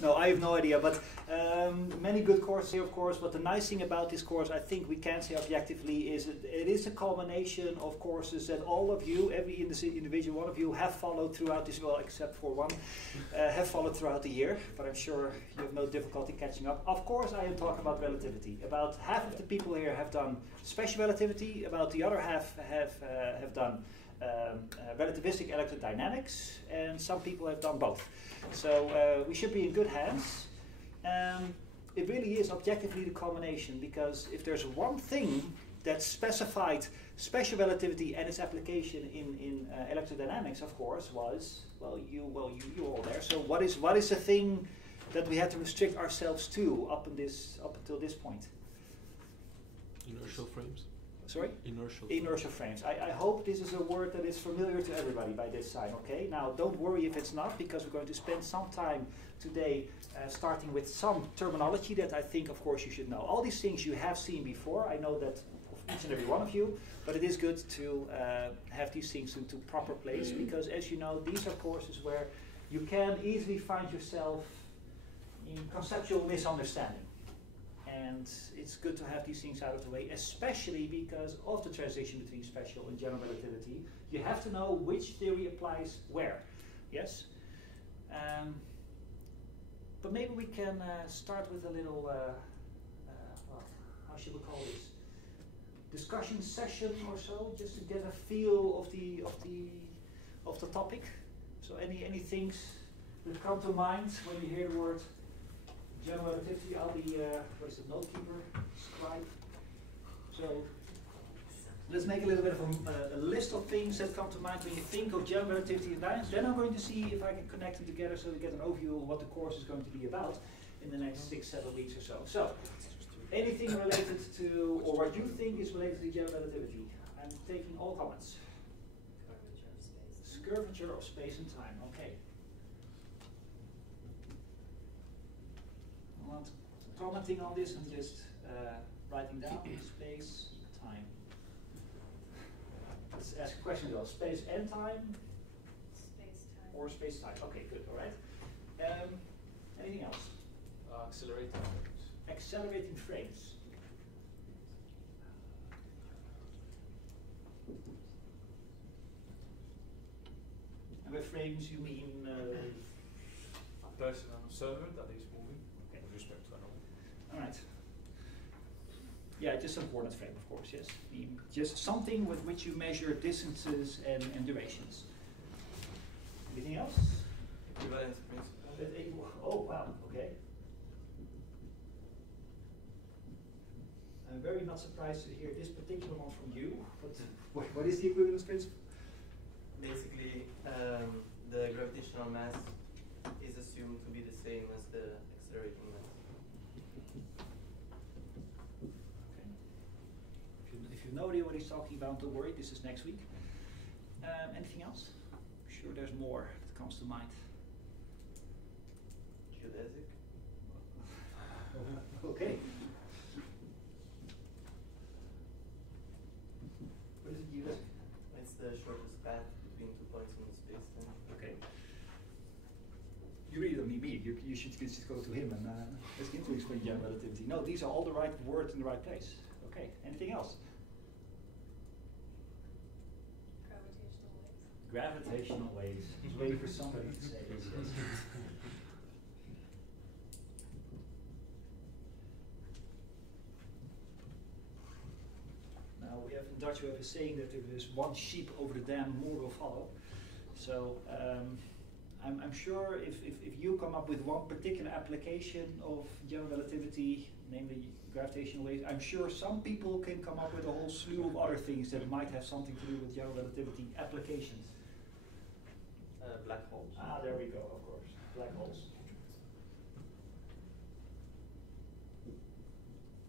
No, I have no idea, but many good courses here, of course. But the nice thing about this course, I think we can say objectively, is it is a culmination of courses that all of you, every individual one of you, have followed throughout this, well, except for one, have followed throughout the year. But I'm sure you have no difficulty catching up. Of course, I am talking about relativity. About half of the people here have done special relativity. About the other half have done relativistic electrodynamics, and some people have done both. So we should be in good hands. It really is objectively the culmination, because if there's one thing that specified special relativity and its application in electrodynamics, of course, was you all there. So what is the thing that we had to restrict ourselves to up until this point? Inertial frames. Sorry? Inertial frames. I hope this is a word that is familiar to everybody by this time, okay? Now, don't worry if it's not, because we're going to spend some time today starting with some terminology that I think, of course, you should know. All these things you have seen before. I know that of each and every one of you, but it is good to have these things into proper place, because, as you know, these are courses where you can easily find yourself in conceptual misunderstanding. And it's good to have these things out of the way, especially because of the transition between special and general relativity. You have to know which theory applies where. Yes? But maybe we can start with a little, well, how should we call this? Discussion session or so, just to get a feel of the topic. So any things that come to mind when you hear the word general relativity? I'll be, note keeper, scribe. So let's make a little bit of a list of things that come to mind when you think of general relativity and dynamics. Then I'm going to see if I can connect them together so we get an overview of what the course is going to be about in the next 6-7 weeks or so. So, anything related to, or what you think is related to general relativity? I'm taking all comments. Curvature of space and time, okay. I'm not commenting on this, I'm just writing down space, time. Let's ask a question though. Space and time? Space, time. Or space, time. Okay, good, all right. Anything else? Accelerating frames. Accelerating frames. And by frames you mean? A person on a server that is moving with respect to another. All right. Yeah, just some coordinate frame, of course, yes. Just something with which you measure distances and durations. Anything else? Equivalence principle. Oh, wow, okay. I'm very not surprised to hear this particular one from you. But what is the equivalence principle? Basically, the gravitational mass is assumed to be the same as the accelerating mass. Okay. If you have no idea what he's talking about, don't worry, this is next week. Anything else? I'm sure there's more that comes to mind. Geodesic. Okay. What is it, geodesic? It's the shortest path between 2 points in space-time. Okay. You really don't need me. You should just go to him and ask him to explain general relativity. No, these are all the right words in the right place. Okay. Anything else? Gravitational waves. Gravitational waves. I was waiting for somebody to say this. Yes. Now we have in Dutch we have a saying that if there's one sheep over the dam, more will follow. So I'm sure if you come up with one particular application of general relativity, namely gravitational waves, I'm sure some people can come up with a whole slew of other things that might have something to do with general relativity applications. Black holes. Ah, there we go, of course. Black holes.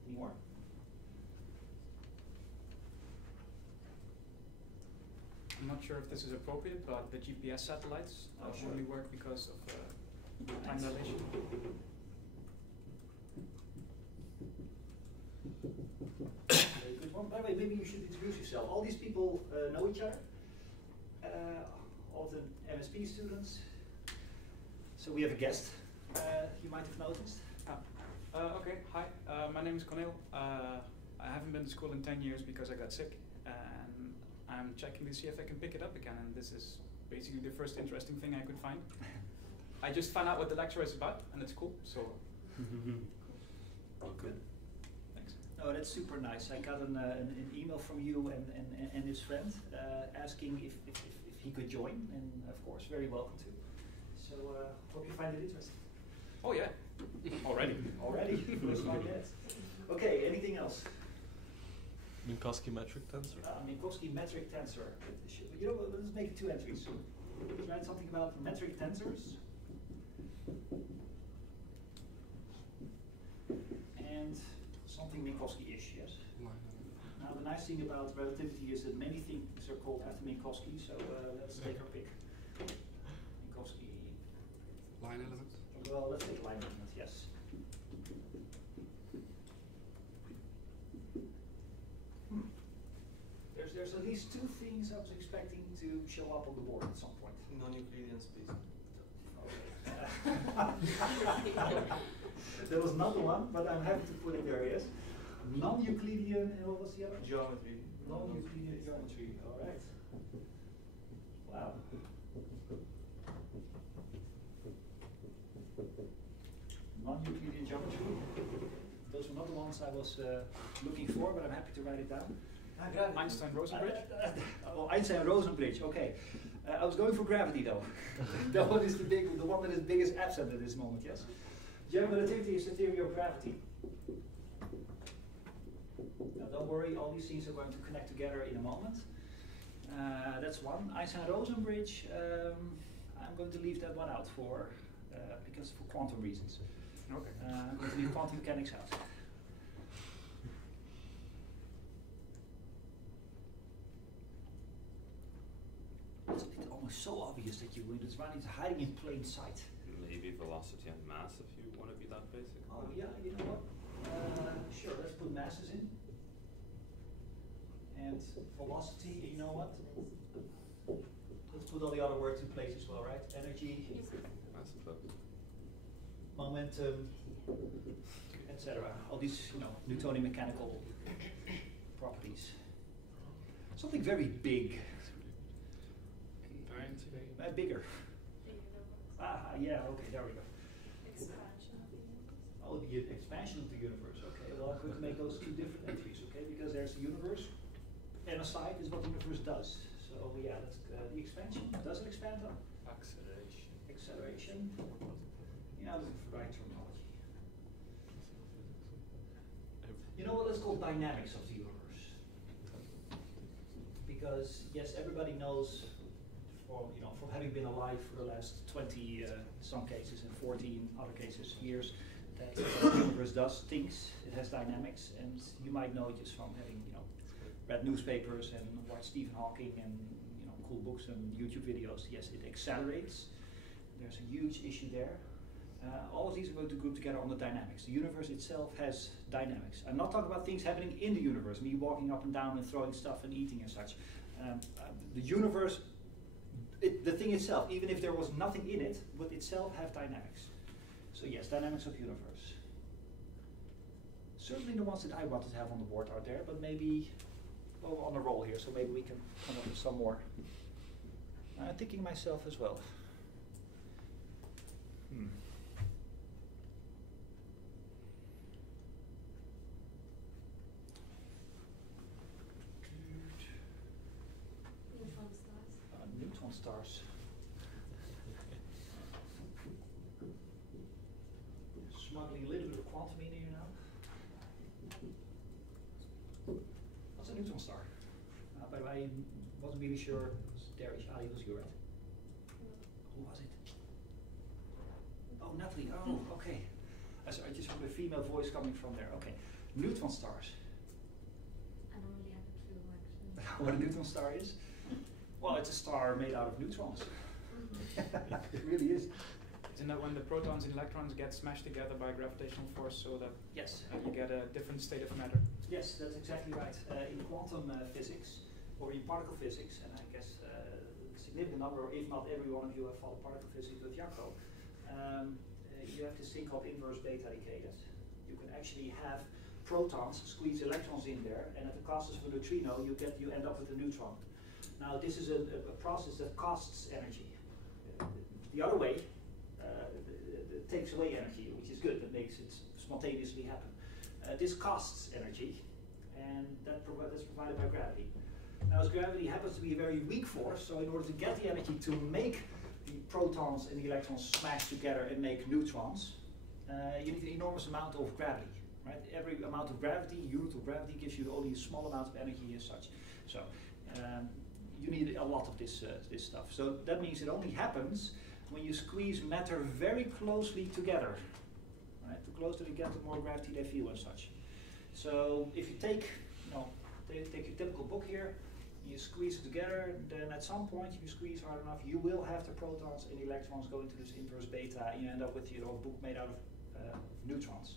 Any more? I'm not sure if this is appropriate, but the GPS satellites Sure. only work because of time dilation. Very good one. By the way, maybe you should introduce yourself. All these people know each other. All of them MSP students. So we have a guest, you might have noticed. Okay, hi, my name is Cornel. I haven't been to school in 10 years because I got sick, and I'm checking to see if I can pick it up again, and this is basically the first interesting thing I could find. I just found out what the lecture is about, and it's cool, so. Good. Thanks. No, that's super nice. I got an email from you and his friend asking if he could join, and of course, very welcome to. So, hope you find it interesting. Oh yeah, already. Already? First not yet. Okay, anything else? Minkowski metric tensor. Minkowski metric tensor. You know what, let's make it 2 entries. Let's write something about metric tensors. And something Minkowski-ish, yes? Now the nice thing about relativity is that many things are called after Minkowski, so let's take our pick. Minkowski. Line element? Well, let's take line element, yes. There's at least 2 things I was expecting to show up on the board at some point. Non-Euclidean space. There was another one, but I'm happy to put it there, yes. Non-Euclidean, and what was the other? Geometry. Non-Euclidean geometry, all right. Wow. Non-Euclidean geometry. Those were not the ones I was looking for, but I'm happy to write it down. Einstein-Rosen bridge? Oh, Einstein-Rosen bridge, okay. I was going for gravity though. That one is the one that is biggest absent at this moment, yes? General relativity is the theory of gravity. Now don't worry, all these things are going to connect together in a moment. That's one. Einstein-Rosen bridge, I'm going to leave that one out for quantum reasons. Okay. I'm going to leave quantum mechanics out. It's almost so obvious that it's hiding in plain sight. Maybe velocity and mass if you want to be that basic. Oh yeah, you know what? Sure, let's put masses in. And velocity, you know what? Let's put all the other words in place as well, right? Energy, I suppose. momentum, etc. All these, Newtonian mechanical properties. Something very big. Bigger. Yeah, okay, there we go. Expansion of the universe. Oh, the expansion of the universe, okay. Well, I'm going to make those 2 different entries, okay? Because there's the universe, and aside is what the universe does. So, yeah, that's the expansion. Does it expand on? Acceleration. Acceleration. Yeah, looking for the right terminology. You know what, let's call dynamics of the universe. Because, yes, everybody knows, from having been alive for the last 20, some cases, and 40 in other cases, years, that the universe does things. It has dynamics, and you might know it just from having, read newspapers and watched Stephen Hawking and cool books and YouTube videos. Yes, it accelerates. There's a huge issue there. All of these are going to group together on the dynamics. The universe itself has dynamics. I'm not talking about things happening in the universe, me walking up and down and throwing stuff and eating and such. The universe. The thing itself, even if there was nothing in it, would itself have dynamics. So yes, dynamics of universe. Certainly the ones that I wanted to have on the board are there, but maybe, well, we're on a roll here, so maybe we can come up with some more. I'm thinking myself as well. Neutron stars. Smuggling a little bit of quantum in here now. What's a neutron star? By the way, I wasn't really sure. Darish, Ali was you, right? Who was it? Oh, Natalie. Oh, okay. Sorry, I just heard a female voice coming from there. Okay. Neutron stars. I don't really have a clue, actually. What a neutron star is? Well, it's a star made out of neutrons. It really is. Isn't that when the protons and electrons get smashed together by gravitational force so that Yes. you get a different state of matter? Yes, that's exactly right. In quantum physics, or in particle physics, and I guess a significant number, if not every one of you have followed particle physics with Jaco, you have this thing called inverse beta decay. You can actually have protons squeeze electrons in there, and at the cost of a neutrino, you end up with a neutron. Now, this is a process that costs energy. The other way it takes away energy, which is good. That makes it spontaneously happen. This costs energy, and that's provided by gravity. Now, as gravity happens to be a very weak force, so in order to get the energy to make the protons and the electrons smash together and make neutrons, you need an enormous amount of gravity. Right? Every amount of gravity, unit of gravity, gives you only a small amount of energy as such. So you need a lot of this stuff. So that means it only happens when you squeeze matter very closely together. Right? The closer they get, the more gravity they feel and such. So if you take your typical book here, you squeeze it together, then at some point you squeeze hard enough, you will have the protons and the electrons go into this inverse beta, and you end up with a book made out of neutrons.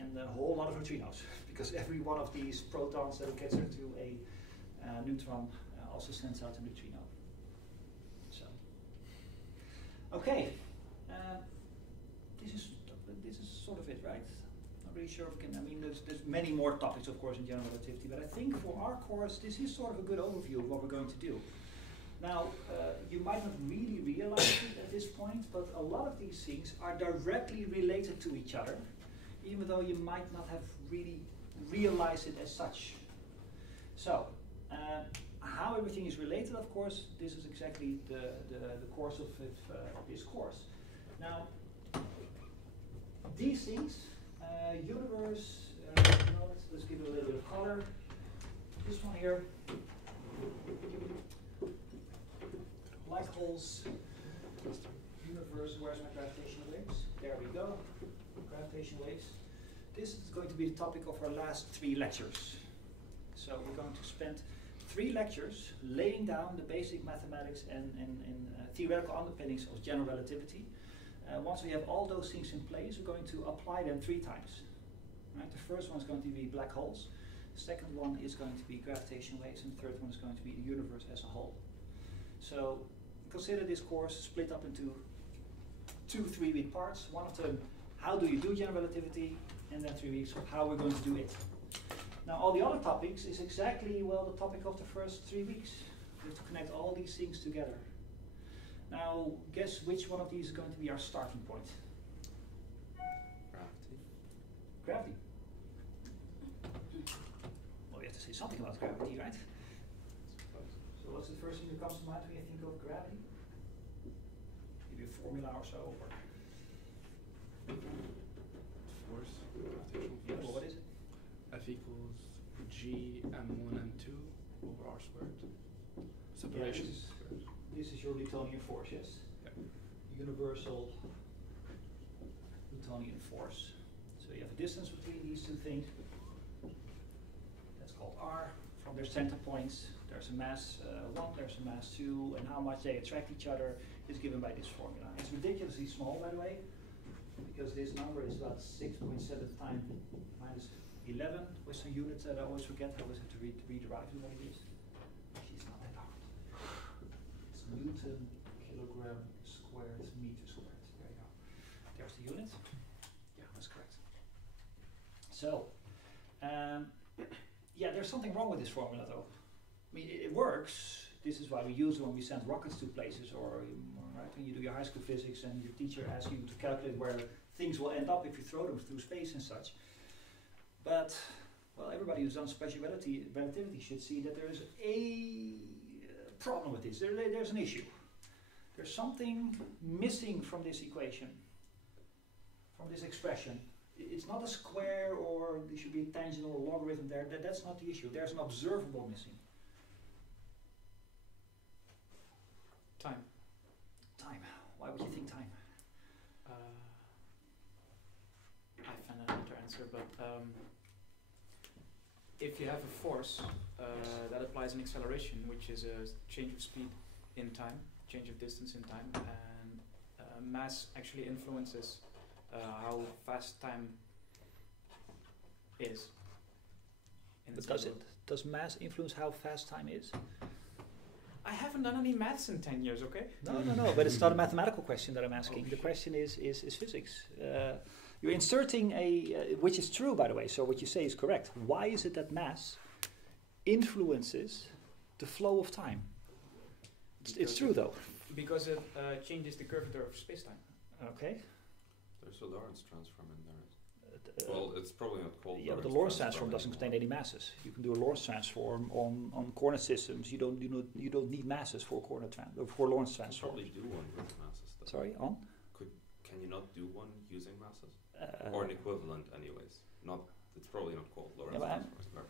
And a whole lot of neutrinos, because every one of these protons that gets into a neutron also sends out a neutrino. So, okay, this is sort of it, right? Not really sure if we can. I mean, there's many more topics, of course, in general relativity, but I think for our course, this is sort of a good overview of what we're going to do. Now, you might not really realize it at this point, but a lot of these things are directly related to each other, even though you might not have really realized it as such. So, how everything is related, of course, this is exactly the course of this course. Now, these things, universe, let's give it a little bit of color. This one here, black holes, universe, where's my gravitational waves? There we go, gravitational waves. This is going to be the topic of our last 3 lectures. So we're going to spend 3 lectures laying down the basic mathematics and theoretical underpinnings of general relativity. Once we have all those things in place, we're going to apply them 3 times. Right? The first one is going to be black holes. The second one is going to be gravitational waves, and the third one is going to be the universe as a whole. So consider this course split up into 2 3-week parts. One of them, how do you do general relativity, and then 3 weeks of how we're going to do it. Now, all the other topics is exactly, well, the topic of the first 3 weeks. We have to connect all these things together. Now, guess which one of these is going to be our starting point? Gravity. Gravity. Well, we have to say something about gravity, right? So what's the first thing that comes to mind when you think of gravity? Maybe a formula or so? Or Force, gravitational yeah, force. well, what is it? F equals G m1 m2 over r squared. Separation. Yeah, this is your Newtonian force, yes? Yeah. Universal Newtonian force. So you have a distance between these 2 things. That's called r. From their center points, there's a mass 1, there's a mass 2, and how much they attract each other is given by this formula. It's ridiculously small, by the way, because this number is about 6.7 times minus 11 with some units that I always forget. I always have to rederive what it is. Actually, it's not that hard. It's Newton kilogram squared meter squared. There you go. There's the unit. Yeah, that's correct. So, yeah, there's something wrong with this formula, though. I mean, it works. This is why we use it when we send rockets to places, or right, when you do your high school physics and your teacher asks you to calculate where things will end up if you throw them through space and such. But, well, everybody who's done special relativity should see that there is a problem with this. There's an issue. There's something missing from this equation, from this expression. It's not a square, or there should be a tangent or a logarithm there. That's not the issue. There's an observable missing. Time. Time. Why would you think time? I find another answer, but if you have a force that applies an acceleration, which is a change of speed in time, change of distance in time, and mass actually influences how fast time is. But does mass influence how fast time is? I haven't done any maths in 10 years, okay? No, but it's not a mathematical question that I'm asking. The question is physics. You're inserting which is true, by the way, so what you say is correct. Why is it that mass influences the flow of time? It's true, though. Because it changes the curvature of space-time. Okay. There's a Lorentz transform in there. Well, it's probably not called. Yeah, but the Lorentz transform doesn't contain any masses. You can do a Lorentz transform on coordinate systems. You don't need masses for for Lorentz You transform. probably do one with masses. Though. Sorry, on? Can you not do one using masses? Or an equivalent, anyways. It's probably not called Lorentz transform.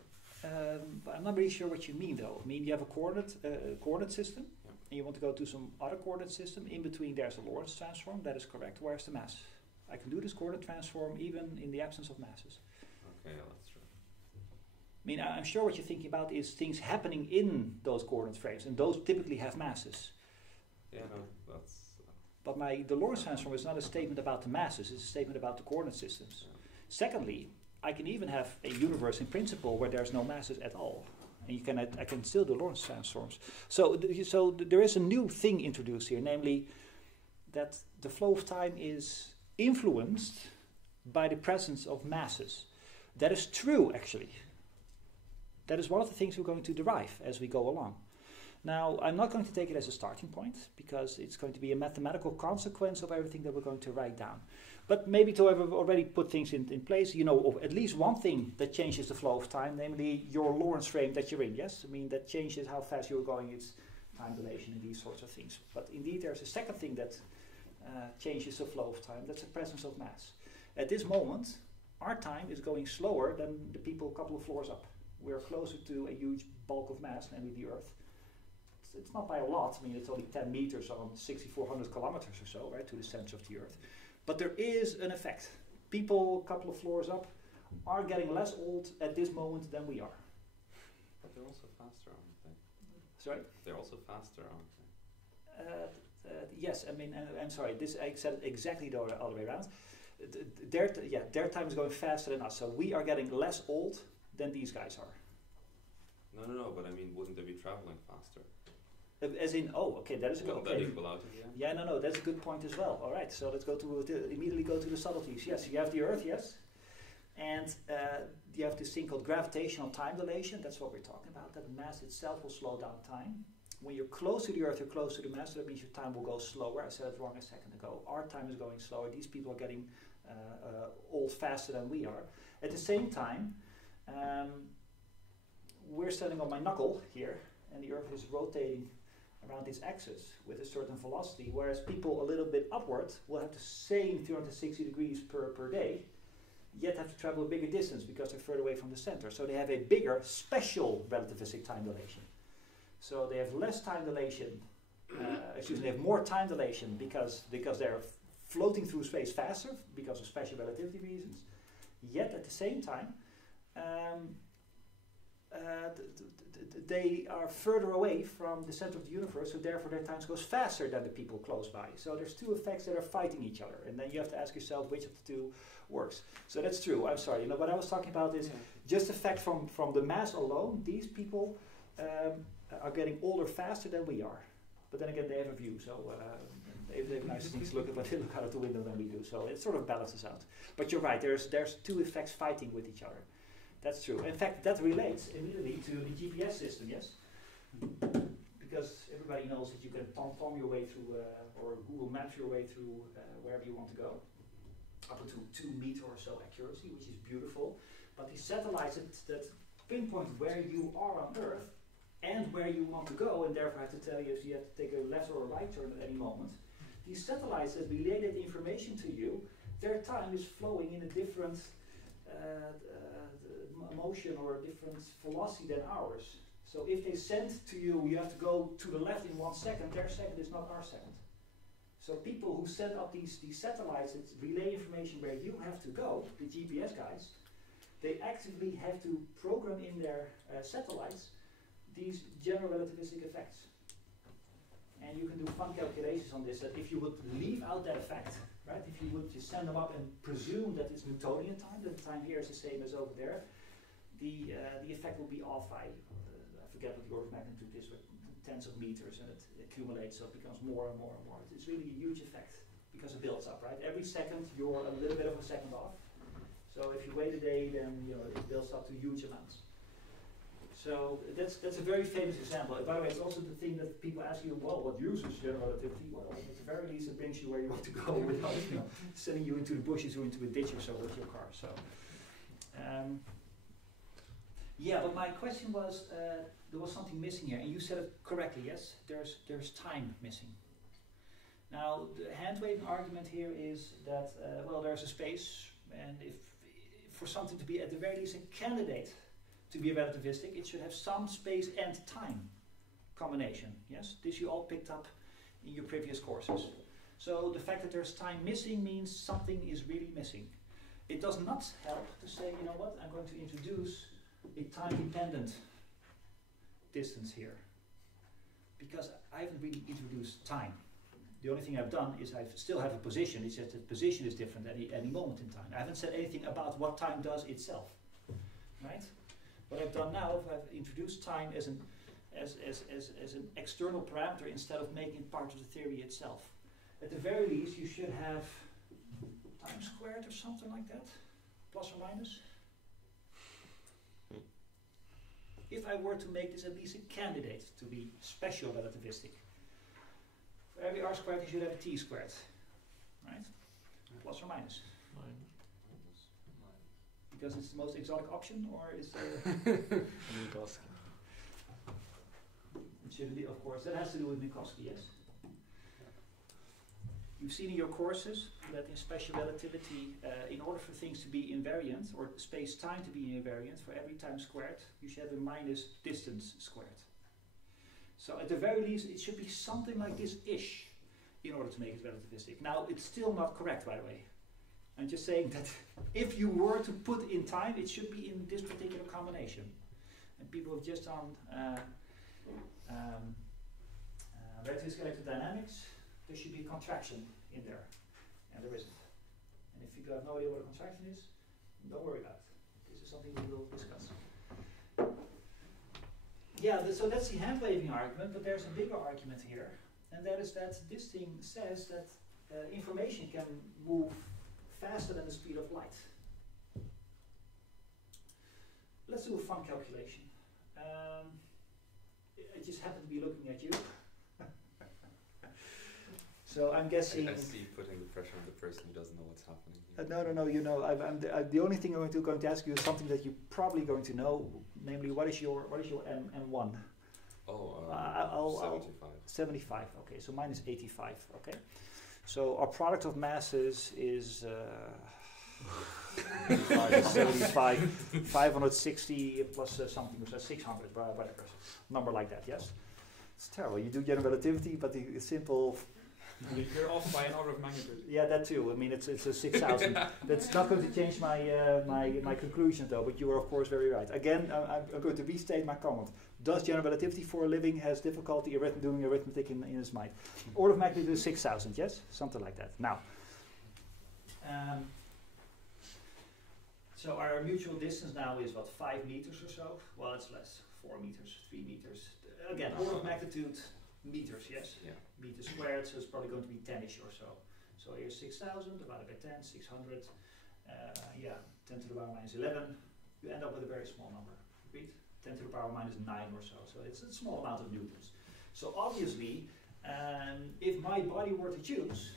But I'm not really sure what you mean, though. I mean, you have a coordinate system, and you want to go to some other coordinate system. In between, there's a Lorentz transform. That is correct. Where's the mass? I can do this coordinate transform even in the absence of masses. Okay, yeah, that's true. I mean, I'm sure what you're thinking about is things happening in those coordinate frames, and those typically have masses. Yeah, no, that's... But the Lorentz transform is not a statement about the masses, it's a statement about the coordinate systems. Yeah. Secondly, I can even have a universe in principle where there's no masses at all. And I can still do Lorentz transforms. So there is a new thing introduced here, namely that the flow of time is influenced by the presence of masses. That is true, actually. That is one of the things we're going to derive as we go along. Now, I'm not going to take it as a starting point, because it's going to be a mathematical consequence of everything that we're going to write down. But maybe to have already put things in place, you know, of at least one thing that changes the flow of time, namely your Lorentz frame that you're in, yes? I mean, that changes how fast you're going, it's time dilation and these sorts of things. But indeed, there's a second thing that changes the flow of time, that's the presence of mass. At this moment, our time is going slower than the people a couple of floors up. We're closer to a huge bulk of mass, namely the Earth. It's not by a lot, I mean it's only 10 meters on 6,400 kilometers or so, right, to the center of the Earth. But there is an effect. People a couple of floors up are getting less old at this moment than we are. But they're also faster, aren't they? Sorry? They're also faster, aren't they? Yes, I mean, I'm sorry, I said it exactly the other way around. Their time is going faster than us, so we are getting less old than these guys are. No, but I mean, wouldn't they be traveling faster? As in, okay, that is a good Wouldn't that equal out again? Yeah, no, that's a good point as well. All right, so let's immediately go to the subtleties. Yes, you have the Earth, yes, and you have this thing called gravitational time dilation. That's what we're talking about. That mass itself will slow down time. When you're close to the Earth, you're close to the mass, so that means your time will go slower. I said it wrong a second ago. Our time is going slower. These people are getting old faster than we are. At the same time, we're standing on my knuckle here, and the Earth is rotating around its axis with a certain velocity, whereas people a little bit upward will have the same 360 degrees per day, yet have to travel a bigger distance because they're further away from the center. So they have a bigger special relativistic time dilation. So they have less time dilation, they have more time dilation because they're floating through space faster because of special relativity reasons, yet at the same time they are further away from the center of the universe, so therefore their time goes faster than the people close by. So there's two effects that are fighting each other, and then you have to ask yourself which of the two works. So that's true. I'm sorry. You know what I was talking about is just the fact from the mass alone. These people are getting older faster than we are. But then again, they have a view, so they have nice things to look at, but they look out of the window than we do. So it sort of balances out. But you're right. There's two effects fighting with each other. That's true. In fact, that relates immediately to the GPS system, yes? Because everybody knows that you can tom your way through, or Google Maps your way through wherever you want to go, up to 2 meter or so accuracy, which is beautiful. But these satellites that pinpoint where you are on Earth and where you want to go, and therefore have to tell you if you have to take a left or a right turn at any moment. These satellites that relay that information to you, their time is flowing in a different motion or a different velocity than ours. So if they send to you, you have to go to the left in 1 second, their second is not our second. So people who send up these satellites that relay information where you have to go, the GPS guys, they actively have to program in their satellites these general relativistic effects. And you can do fun calculations on this, that if you would leave out that effect, right, if you would just send them up and presume that it's Newtonian time, that the time here is the same as over there, the effect will be off by, I forget what the order of magnitude is, but tens of meters, and it accumulates, so it becomes more and more and more. It's really a huge effect because it builds up, right? Every second you're a little bit of a second off. So if you wait a day, then it builds up to huge amounts. So that's a very famous example. By the way, it's also the thing that people ask you, well, what use is general relativity? Well, at the very least, it brings you where you want to go without sending you into the bushes or into a ditch or so with your car. So, yeah, but my question was, there was something missing here, and you said it correctly. Yes, there's time missing. Now, the hand-waving argument here is that well, there's a space, and if for something to be at the very least a candidate to be relativistic, it should have some space and time combination. Yes, this you all picked up in your previous courses. So the fact that there's time missing means something is really missing. It does not help to say, you know what, I'm going to introduce a time-dependent distance here, because I haven't really introduced time. The only thing I've done is I still have a position. It's just that the position is different at any moment in time. I haven't said anything about what time does itself, right? What I've done now, I've introduced time as an external parameter instead of making it part of the theory itself. At the very least, you should have time squared or something like that, plus or minus. If I were to make this at least a candidate to be special relativistic, for every r squared you should have a t squared, right? Plus or minus. Because it's the most exotic option, or is Minkowski. Of course, that has to do with Minkowski, yes. You've seen in your courses that in special relativity, in order for things to be invariant, or space-time to be invariant, for every time squared, you should have a minus distance squared. So at the very least, it should be something like this-ish in order to make it relativistic. Now, it's still not correct, by the way. I'm just saying that if you were to put in time, it should be in this particular combination. And people have just done relativistic electrodynamics, there should be a contraction in there, and there isn't. And if you have no idea what a contraction is, don't worry about it. This is something we will discuss. Yeah, so that's the hand-waving argument, but there's a bigger argument here, and that is that this thing says that information can move faster than the speed of light. Let's do a fun calculation. I just happen to be looking at you. So I'm guessing. I see putting the pressure on the person who doesn't know what's happening here. No. You know, the only thing I'm going to ask you is something that you're probably going to know, namely, what is your M1? Oh, 75. Okay, so mine is 85. Okay, so our product of masses is 75, 560 plus something, so 600, whatever, number like that. Yes, it's terrible. You do general relativity, but the simple. You're off by an order of magnitude. Yeah, that too. I mean, it's a 6,000. That's not going to change my my conclusion, though. But you are, of course, very right. Again, I'm going to restate my comment. Does general relativity for a living has difficulty doing arithmetic in his mind? Order of magnitude is 6,000. Yes, something like that. Now, so our mutual distance now is what, 5 meters or so? Well, it's less. 4 meters, 3 meters. Again, order of magnitude. Meters, yes? Yeah. Meters squared, so it's probably going to be 10-ish or so. So here's 6,000 divided by 10, 600. Yeah, 10 to the power minus 11. You end up with a very small number. Agreed? 10 to the power minus 9 or so. So it's a small amount of newtons. So obviously, if my body were to choose,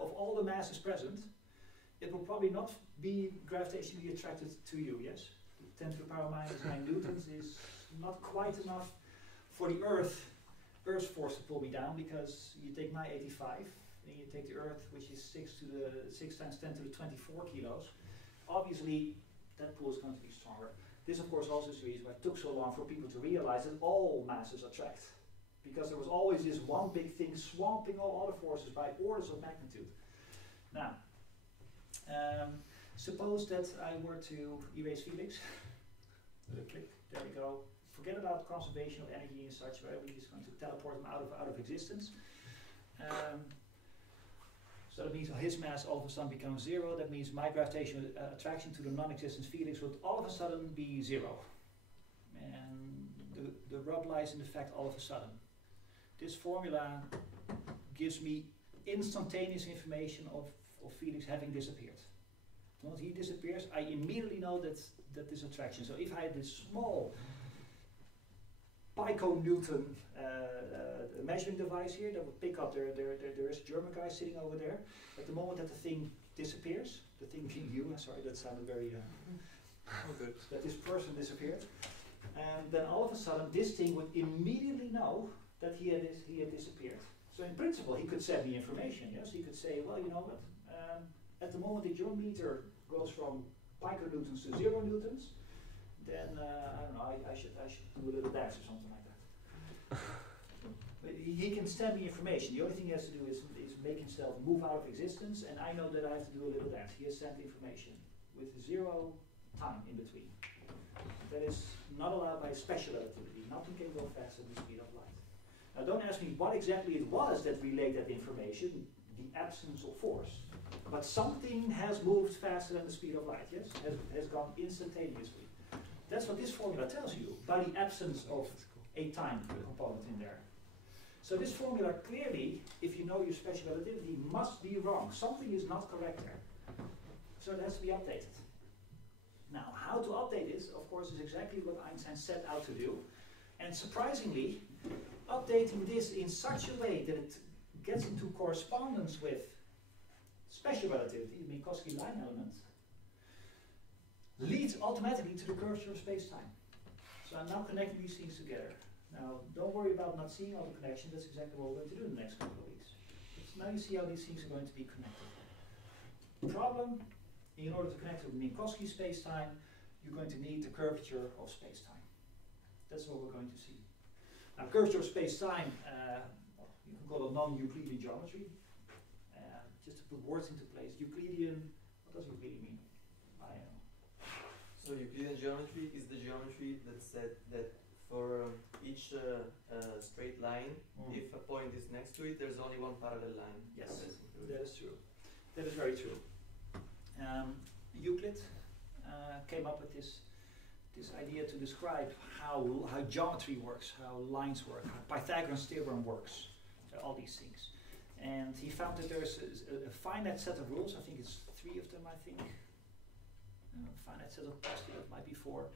of all the masses present, it will probably not be gravitationally attracted to you, yes? 10 to the power minus 9 newtons is not quite enough for the Earth's force to pull me down, because you take my 85 and you take the Earth, which is 6 times 10 to the 24 kilos. Obviously, that pull is going to be stronger. This, of course, also is the reason why it took so long for people to realize that all masses attract, because there was always this one big thing swamping all other forces by orders of magnitude. Now, suppose that I were to erase Felix. Click. There we go. Forget about conservation of energy and such, where we're just going to teleport him out of existence. So that means his mass all of a sudden becomes 0. That means my gravitational attraction to the non-existent Felix would all of a sudden be 0. And the rub lies in the fact all of a sudden. This formula gives me instantaneous information of Felix having disappeared. Once he disappears, I immediately know that this attraction. So if I had this small pico-Newton measuring device here that would pick up, there is a German guy sitting over there. At the moment that the thing disappears, the thing being you, sorry, that sounded very good, that this person disappeared, and then all of a sudden this thing would immediately know that he had disappeared. So in principle he could send me information, yes? He could say, well, you know what, at the moment that your meter goes from pico-newtons to 0 newtons, then I don't know, I should do a little dance or something like that. But he can send me information. The only thing he has to do is make himself move out of existence, and I know that I have to do a little dance. He has sent information with 0 time in between. That is not allowed by special relativity. Nothing can go faster than the speed of light. Now don't ask me what exactly it was that relayed that information, the absence of force. But something has moved faster than the speed of light, yes? Has gone instantaneously. That's what this formula tells you, by the absence of a time component in there. So this formula clearly, if you know your special relativity, must be wrong. Something is not correct there. So it has to be updated. Now, how to update this, of course, is exactly what Einstein set out to do. And surprisingly, updating this in such a way that it gets into correspondence with special relativity, the Minkowski line element, leads automatically to the curvature of space-time. So I'm now connecting these things together. Now, don't worry about not seeing all the connections. That's exactly what we're going to do in the next couple of weeks. So now you see how these things are going to be connected. Problem, in order to connect to the Minkowski space-time, you're going to need the curvature of space-time. That's what we're going to see. Now, curvature of space-time, you can call it non-Euclidean geometry. Just to put words into place, Euclidean, what does Euclidean mean? I don't know. So Euclidean geometry is the geometry that said that for each straight line, if a point is next to it, there's only one parallel line. Yes, that is true. That is very true. Euclid came up with this idea to describe how geometry works, how lines work, how Pythagorean theorem works, all these things. And he found that there's a finite set of rules. I think it's 3 of them, I think. Finite set of postulates, might be 4.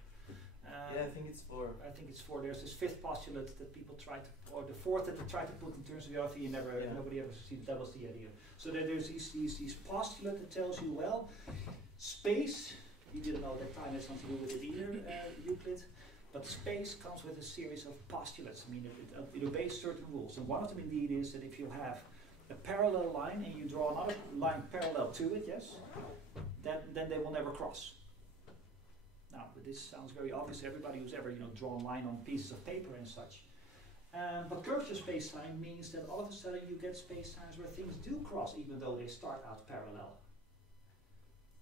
Yeah, I think it's 4. I think it's 4. There's this 5th postulate that people try to, or the 4th that they try to put in terms of reality, and nobody ever succeeded. That was the idea. So there's these postulate that tells you, well, space, you didn't know that time has something to do with it either, Euclid, but space comes with a series of postulates. I mean, it obeys certain rules. And one of them indeed is that if you have a parallel line and you draw another line parallel to it, yes, then they will never cross. Now, but this sounds very obvious to everybody who's ever drawn a line on pieces of paper and such. But curvature space-time means that all of a sudden you get space-times where things do cross even though they start out parallel.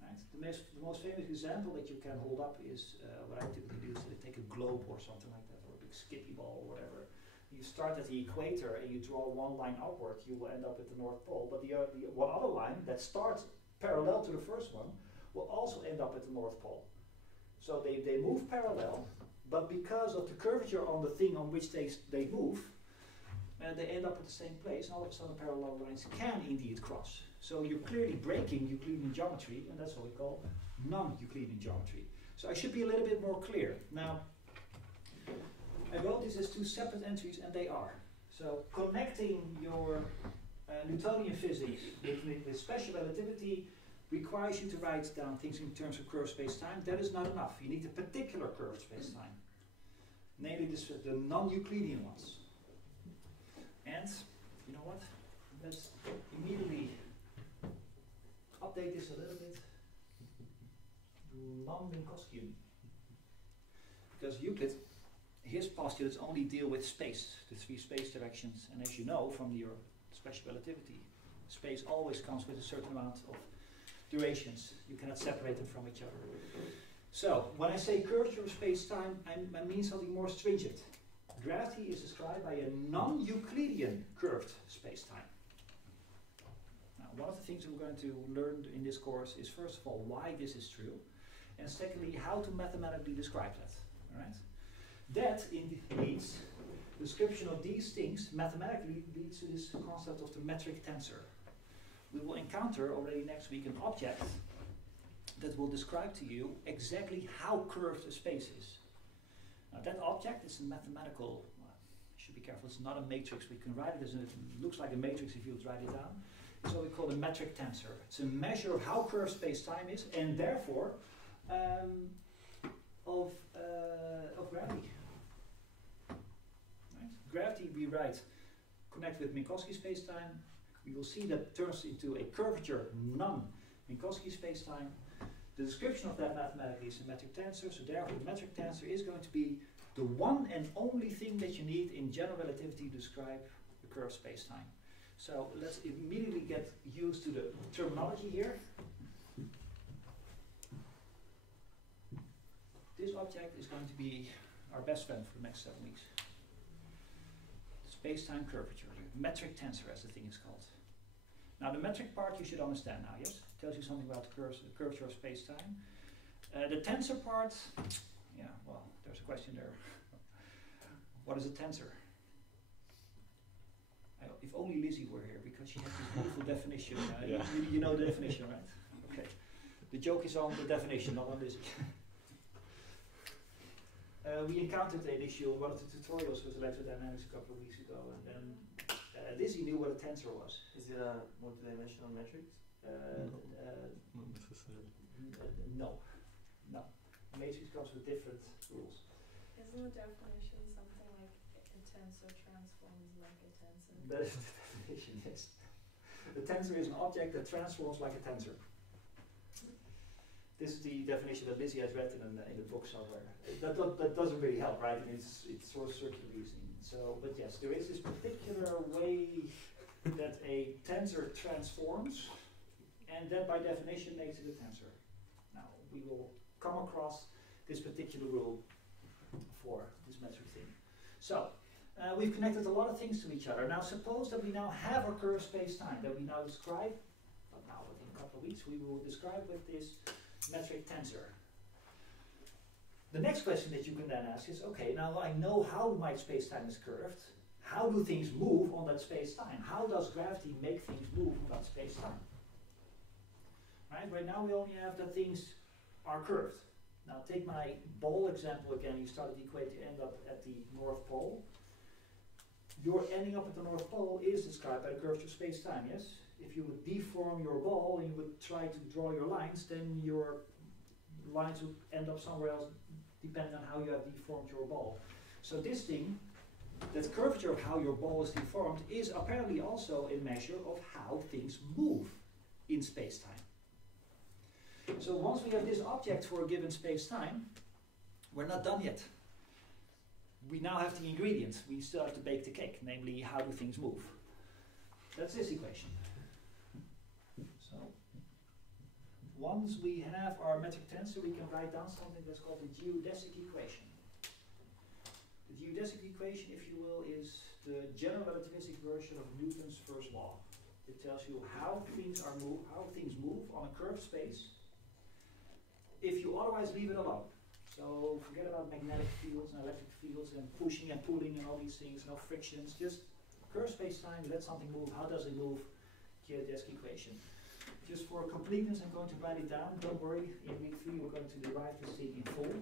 Right? The most famous example that you can hold up is what I typically do is take a globe or something like that, or a big skippy ball or whatever. You start at the equator and you draw one line upward, you will end up at the North Pole. But the one other line that starts parallel to the first one will also end up at the North Pole. So they move parallel, but because of the curvature on the thing on which they move, they end up at the same place, and all of a sudden parallel lines can indeed cross. So you're clearly breaking Euclidean geometry, and that's what we call non-Euclidean geometry. So I should be a little bit more clear. Now, I wrote this as 2 separate entries, and they are. So connecting your Newtonian physics with special relativity requires you to write down things in terms of curved space-time. That is not enough. You need a particular curved space-time, namely the non-Euclidean ones. And you know what? Let's immediately update this a little bit. Non-Minkowskian. Because Euclid, his postulates only deal with space, the 3 space directions. And as you know from your special relativity, space always comes with a certain amount of durations. You cannot separate them from each other. So, when I say curvature of space-time, I mean something more stringent. Gravity is described by a non-Euclidean curved space-time. Now, one of the things we're going to learn in this course is, first of all, why this is true, and secondly, how to mathematically describe that. All right? That leads, the description of these things mathematically leads to this concept of the metric tensor. We will encounter already next week an object that will describe to you exactly how curved a space is. Now that object is a mathematical, you should be careful, it's not a matrix. We can write it as it looks like a matrix if you write it down. It's what we call a metric tensor. It's a measure of how curved space-time is, and therefore of gravity. Right? Gravity we write connect with Minkowski space-time. We will see that turns into a curvature non-Minkowski space-time. The description of that mathematically is a metric tensor, so therefore the metric tensor is going to be the one and only thing that you need in general relativity to describe the curved space-time. So let's immediately get used to the terminology here. This object is going to be our best friend for the next 7 weeks. Space-time curvature, metric tensor as the thing is called. Now the metric part you should understand now, yes? It tells you something about the curvature of space-time. The tensor part, yeah, well, there's a question there. What is a tensor? If only Lizzie were here, because she has this beautiful definition. Yeah. You know the definition, right? Okay. The joke is on the definition, not on Lizzie. We encountered an issue in one of the tutorials with electrodynamics a couple of weeks ago, and then Lizzie knew what a tensor was. Is it a multidimensional matrix? Not necessarily. No. Matrix comes with different rules. Isn't the definition something like a tensor transforms like a tensor? That is the definition, yes. The tensor is an object that transforms like a tensor. This is the definition that Lizzie has read in a book somewhere. That doesn't really help, right? I mean, it's sort of circular reasoning. So, but yes, there is this particular way that a tensor transforms, and that by definition makes it a tensor. Now, we will come across this particular rule for this metric thing. So, we've connected a lot of things to each other. Now, suppose that we now have a curved space-time that we now describe, but now within a couple of weeks, we will describe with this metric tensor. The next question that you can then ask is, okay, now I know how my space-time is curved. How do things move on that space-time? How does gravity make things move on that space-time? Right now we only have that things are curved. Now take my ball example again. You started the equation, you end up at the North Pole. Your ending up at the North Pole is described by the curvature of space-time, yes? If you would deform your ball and you would try to draw your lines, then your lines would end up somewhere else depending on how you have deformed your ball. So this thing, that curvature of how your ball is deformed, is apparently also a measure of how things move in space-time. So once we have this object for a given space-time, we're not done yet. We now have the ingredients. We still have to bake the cake, namely how do things move. That's this equation. So once we have our metric tensor, we can write down something that's called the geodesic equation. The geodesic equation, if you will, is the general relativistic version of Newton's first law. It tells you how things move on a curved space if you otherwise leave it alone. So forget about magnetic fields and electric fields and pushing and pulling and all these things, no frictions, just curved space-time, let something move. How does it move? Geodesic equation. Just for completeness, I'm going to write it down. Don't worry, in week 3 we're going to derive this thing in full,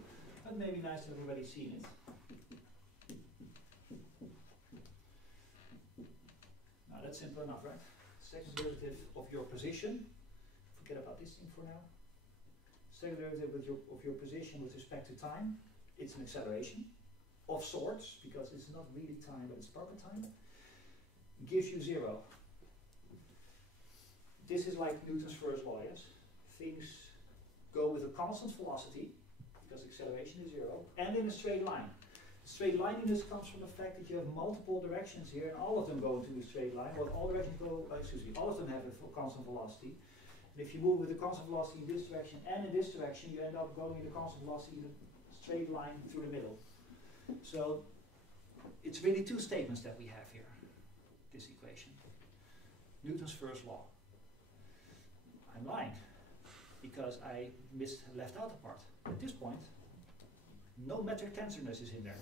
but maybe nice to have everybody seen it. Now that's simple enough, right? Second derivative of your position. Forget about this thing for now. Second derivative of your position with respect to time. It's an acceleration of sorts, because it's not really time, but it's proper time. Gives you 0. This is like Newton's first law, yes? Things go with a constant velocity, because acceleration is 0, and in a straight line. Straight lininess comes from the fact that you have multiple directions here, and all of them go into a straight line. Well, all directions go, all of them have a constant velocity. And if you move with a constant velocity in this direction and in this direction, you end up going in a constant velocity in a straight line through the middle. So it's really two statements that we have here, this equation. Newton's first law. I'm lying, because I left out a part. At this point, no metric tensorness is in there.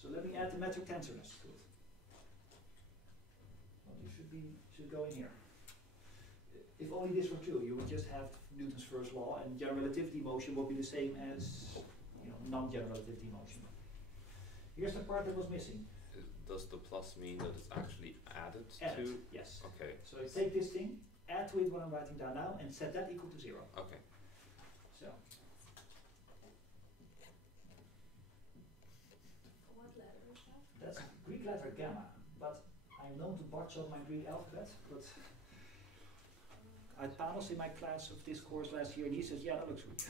So let me add the metric tensorness to it. Well, you should go in here. If only this were true, you would just have Newton's first law, and general relativity motion would be the same as non-general relativity motion. Here's the part that was missing. Does the plus mean that it's actually added to? Yes. Okay. So you take this thing, add to it what I'm writing down now, and set that equal to 0. Okay. So. What letter is that? That's Greek letter gamma, but I'm known to botch on my Greek alphabet, but I had Panos in my class of this course last year, and he says, yeah, that looks good.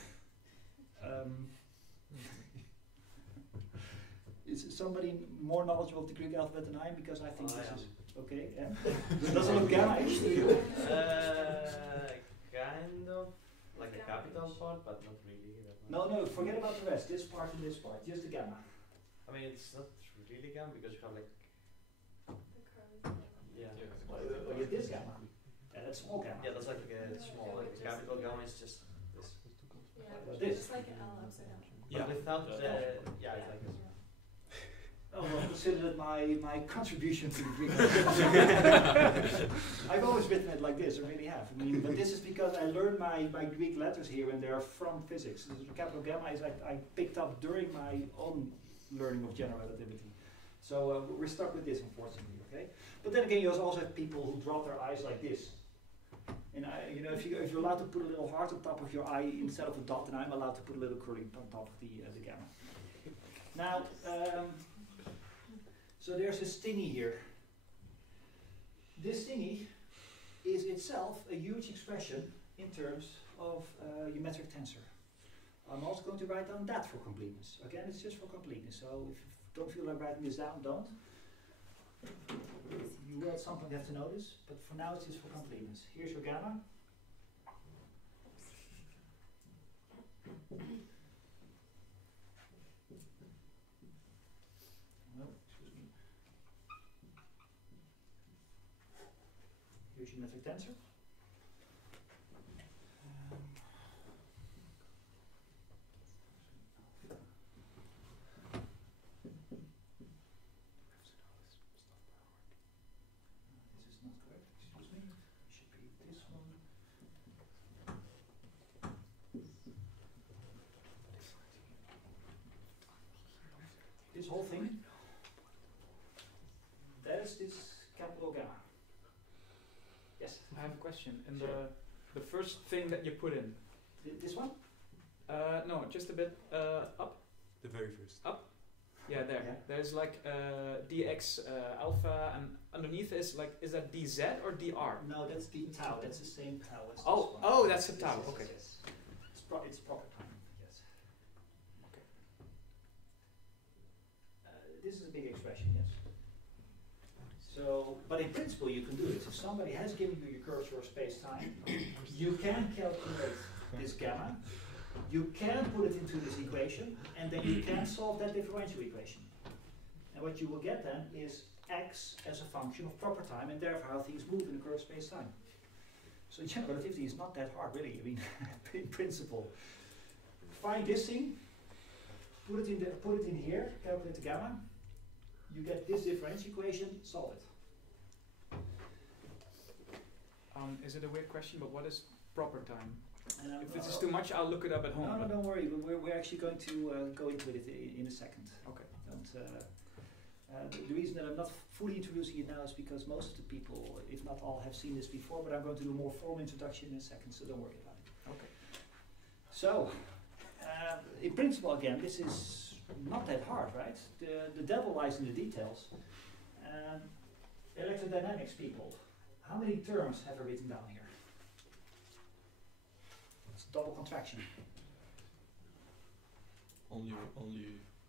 Is somebody more knowledgeable of the Greek alphabet than I am? Because I think this is okay. Yeah? Doesn't look gamma-ish to you? Kind of like the capital part, but not really. No, forget about the rest. This part and this part, just the gamma. I mean, it's not really gamma because you have like. The curve. Yeah. Well, you have this gamma. That's small gamma. Yeah, that's like a small. Like the capital gamma is just this. Yeah, This. it's like an L upside down. Yeah. But without yeah, it's like this. Oh, well, consider that my contribution to the Greek. I've always written it like this, I really have. I mean, but this is because I learned my Greek letters here, and they're from physics. The capital gamma is I picked up during my own learning of general relativity. So we're stuck with this, unfortunately. Okay. But then again, you also have people who drop their eyes like this. And if you're allowed to put a little heart on top of your eye instead of a dot, then I'm allowed to put a little curly on top of the gamma. Now. So there's this thingy here. This thingy is itself a huge expression in terms of your metric tensor. I'm also going to write down that for completeness. Again, it's just for completeness. So if you don't feel like writing this down, don't. You will at some point have to notice, but for now it's just for completeness. Here's your gamma. Here's your metric tensor. This is not correct, excuse me. It should be this one. This whole thing. That's this capital gamma. Yes. I have a question. In Sure. the first thing that you put in. This one? No, just a bit up. The very first. Up. Yeah, there. Yeah. There's like dx alpha, and underneath is like, is that dz or dr? No, that's the tau. That's the same tau as this Oh, one. oh, that's a Yes, tau. yes, Okay. yes. It's proper time. Yes. Okay. This is a big expression. Yes. So, but in principle, you can do it. If somebody has given you your curvature of space-time, you can calculate this gamma. You can put it into this equation, and then you can solve that differential equation. And what you will get then is x as a function of proper time, and therefore how things move in the curved space-time. So general relativity is not that hard, really. I mean, in principle, find this thing, put it in here, calculate the gamma. You get this differential equation, solve it. Is it a weird question? But what is proper time? If this is No, too much, I'll look it up at home. no, but don't worry. We're actually going to go into it in a second. Okay. The reason that I'm not fully introducing it now is because most of the people, if not all, have seen this before, but I'm going to do a more formal introduction in a second, so don't worry about it. Okay. So, in principle, again, this is not that hard, right? The devil lies in the details. Electrodynamics people, how many terms have I written down here? It's double contraction. Only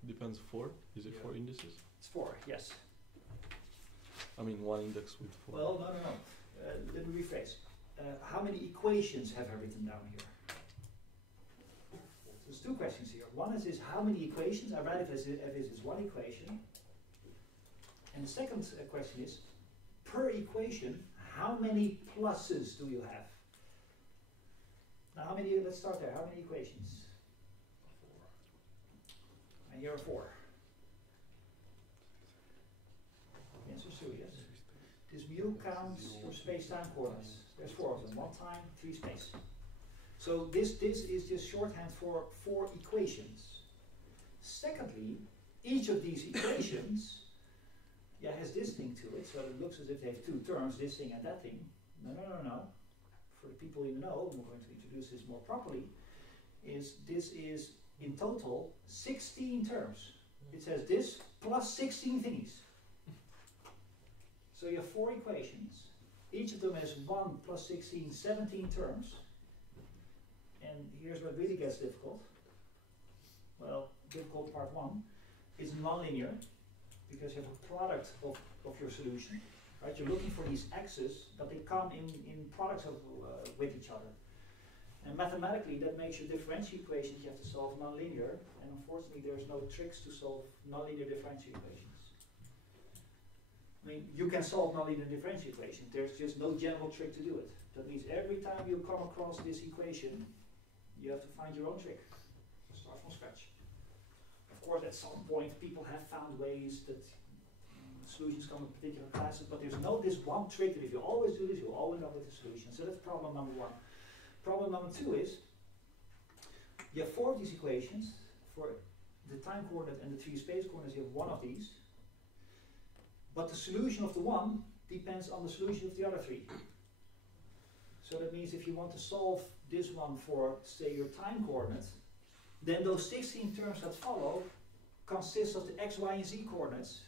depends 4. Is it 4 indices? It's 4, yes. I mean 1 index with 4. Well, no. Let me rephrase. How many equations have I written down here? There's 2 questions here. One is how many equations? I write it as if it is 1 equation. And the second question is, per equation, how many pluses do you have? Now, how many? Let's start there. How many equations? 4. And here are 4. through, yes? This mu counts your space-time coordinates. There's 4 of them. 1 time, 3 space. So this is just shorthand for 4 equations. Secondly, each of these equations has this thing to it, so it looks as if they have 2 terms, this thing and that thing. No. For the people in the know, and we're going to introduce this more properly, this is in total 16 terms. It says this plus 16 thingies. So you have 4 equations. Each of them has 1 plus 16, 17 terms. And here's where it really gets difficult. Well, difficult part 1 is nonlinear, because you have a product of your solution. Right? You're looking for these x's, but they come in products with each other. And mathematically, that makes your differential equations you have to solve nonlinear. And unfortunately, there's no tricks to solve nonlinear differential equations. I mean, you can solve nonlinear differential equations. There's just no general trick to do it. That means every time you come across this equation, you have to find your own trick. Start from scratch. Of course, at some point, people have found ways that solutions come in particular classes, but there's no this one trick that if you always do this, you'll always end up with a solution. So that's problem number 1. Problem number 2 is, you have 4 of these equations. For the time coordinate and the 3 space coordinates, you have 1 of these. But the solution of the one depends on the solution of the other 3. So that means if you want to solve this one for, say, your time coordinate, then those 16 terms that follow consist of the x, y, and z coordinates.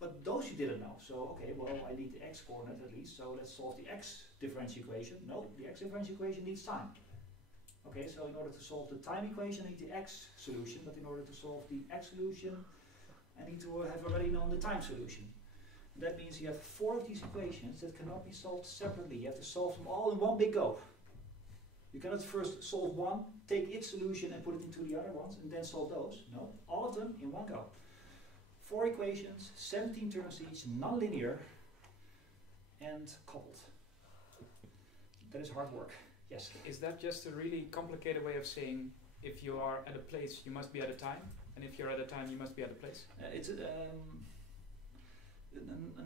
But those you didn't know. So, okay, well, I need the x coordinate at least, so let's solve the x differential equation. No, the x differential equation needs time. Okay, so in order to solve the time equation, I need the x solution, but in order to solve the x solution, I need to have already known the time solution. And that means you have 4 of these equations that cannot be solved separately. You have to solve them all in one big go. You cannot first solve one, take its solution and put it into the other ones, and then solve those. No, all of them in one go. 4 equations, 17 terms each, nonlinear, and coupled. That is hard work. Yes? Is that just a really complicated way of saying if you are at a place, you must be at a time, and if you're at a time, you must be at a place? It's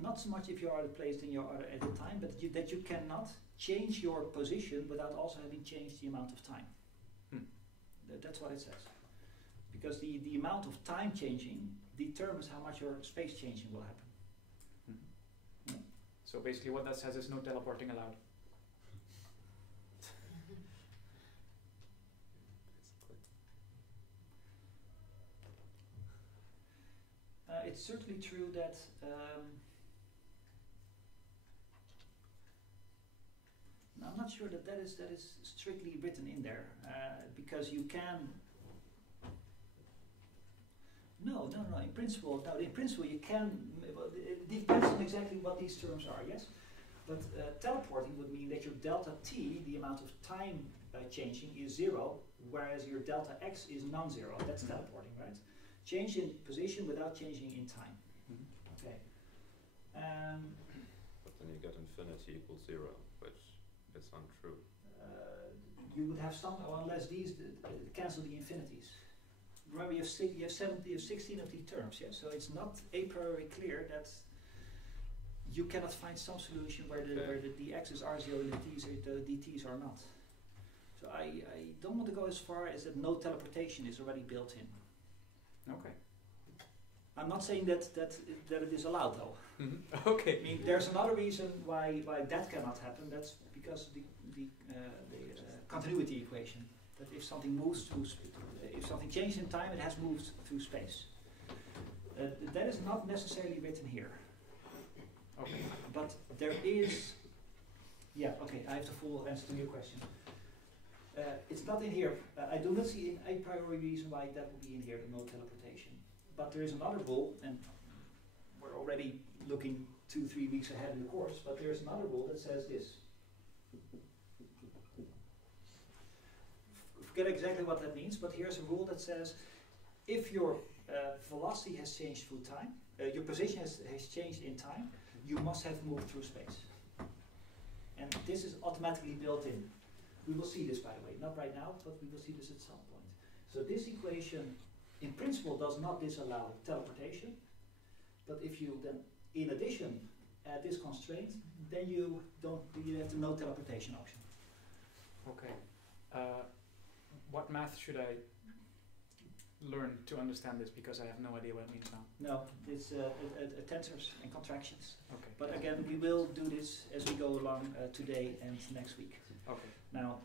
not so much if you are at a place then you are at a time, but that you cannot change your position without also having changed the amount of time. That's what it says. Because the amount of time changing determines how much your space changing will happen. Yeah. So basically what that says is no teleporting allowed. It's certainly true that I'm not sure that is strictly written in there, because you can. No. In principle, you can. It depends on exactly what these terms are. Yes, but teleporting would mean that your delta t, the amount of time changing, is 0, whereas your delta x is non-zero. That's teleporting, right? Change in position without changing in time. Okay. But then you get infinity equals 0, which is untrue. You would have some, unless these cancel the infinities. Remember, you have 16 of these terms, yeah? So it's not a priori clear that you cannot find some solution where the x's are 0 and the dt's are not. So I don't want to go as far as that no teleportation is already built in. Okay. I'm not saying that it is allowed though. Okay. I mean, there's another reason why that cannot happen. That's because the continuity equation. That if something moves through, if something changes in time, it has moved through space. That is not necessarily written here. Okay. But there is. Yeah. Okay. I have the full answer to your question. It's not in here. I do not see a priori reason why that would be in here, the no teleportation. But there is another rule, and we're already looking 2-3 weeks ahead in the course, but there is another rule that says this. Forget exactly what that means, but here's a rule that says if your velocity has changed through time, your position has changed in time, you must have moved through space. And this is automatically built in. We will see this, by the way, not right now, but we will see this at some point. So this equation, in principle, does not disallow teleportation, but if you then, in addition, at this constraint, then you have the no teleportation option. Okay. What math should I learn to understand this? Because I have no idea what it means now. No, it's tensors and contractions. Okay. But again, we will do this as we go along today and next week. Okay. Now,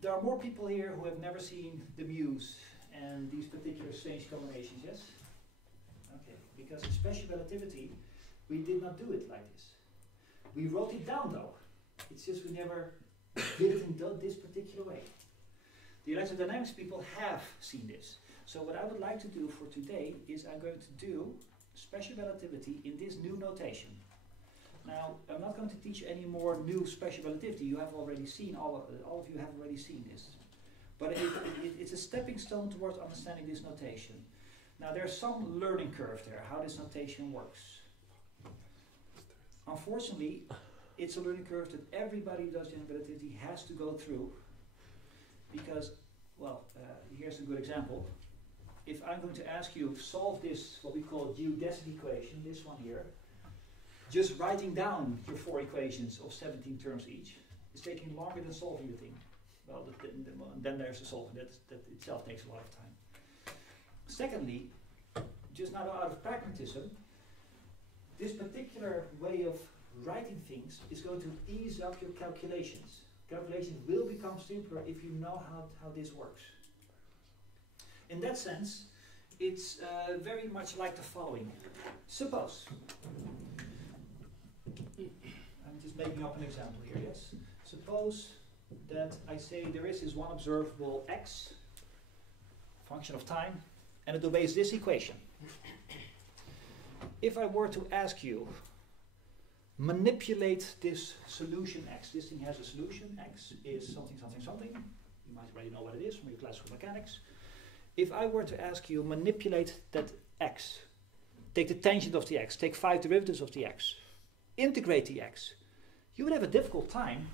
there are more people here who have never seen the Muse and these particular strange combinations, yes? Okay, because in special relativity, we did not do it like this. We wrote it down though. It's just we never did it in this particular way. The electrodynamics people have seen this. So what I would like to do for today is I'm going to do special relativity in this new notation. Now, I'm not going to teach any more new special relativity. You have already seen, all of you have already seen this. But it's a stepping stone towards understanding this notation. Now, there's some learning curve there, how this notation works. Unfortunately, it's a learning curve that everybody who does general relativity has to go through. Because, well, here's a good example. If I'm going to ask you to solve this, what we call geodesic equation, this one here, just writing down your 4 equations of 17 terms each is taking longer than solving the thing. Well, then there's the solving. That itself takes a lot of time. Secondly, just now out of pragmatism, this particular way of writing things is going to ease up your calculations. Calculations will become simpler if you know how this works. In that sense, it's very much like the following. Suppose, I'm just making up an example here, yes? Suppose that I say there is this one observable x, function of time, and it obeys this equation. If I were to ask you, manipulate this solution x, this thing has a solution, x is something, something, something, you might already know what it is from your classical mechanics. If I were to ask you, manipulate that x, take the tangent of the x, take 5 derivatives of the x, integrate the x, you would have a difficult time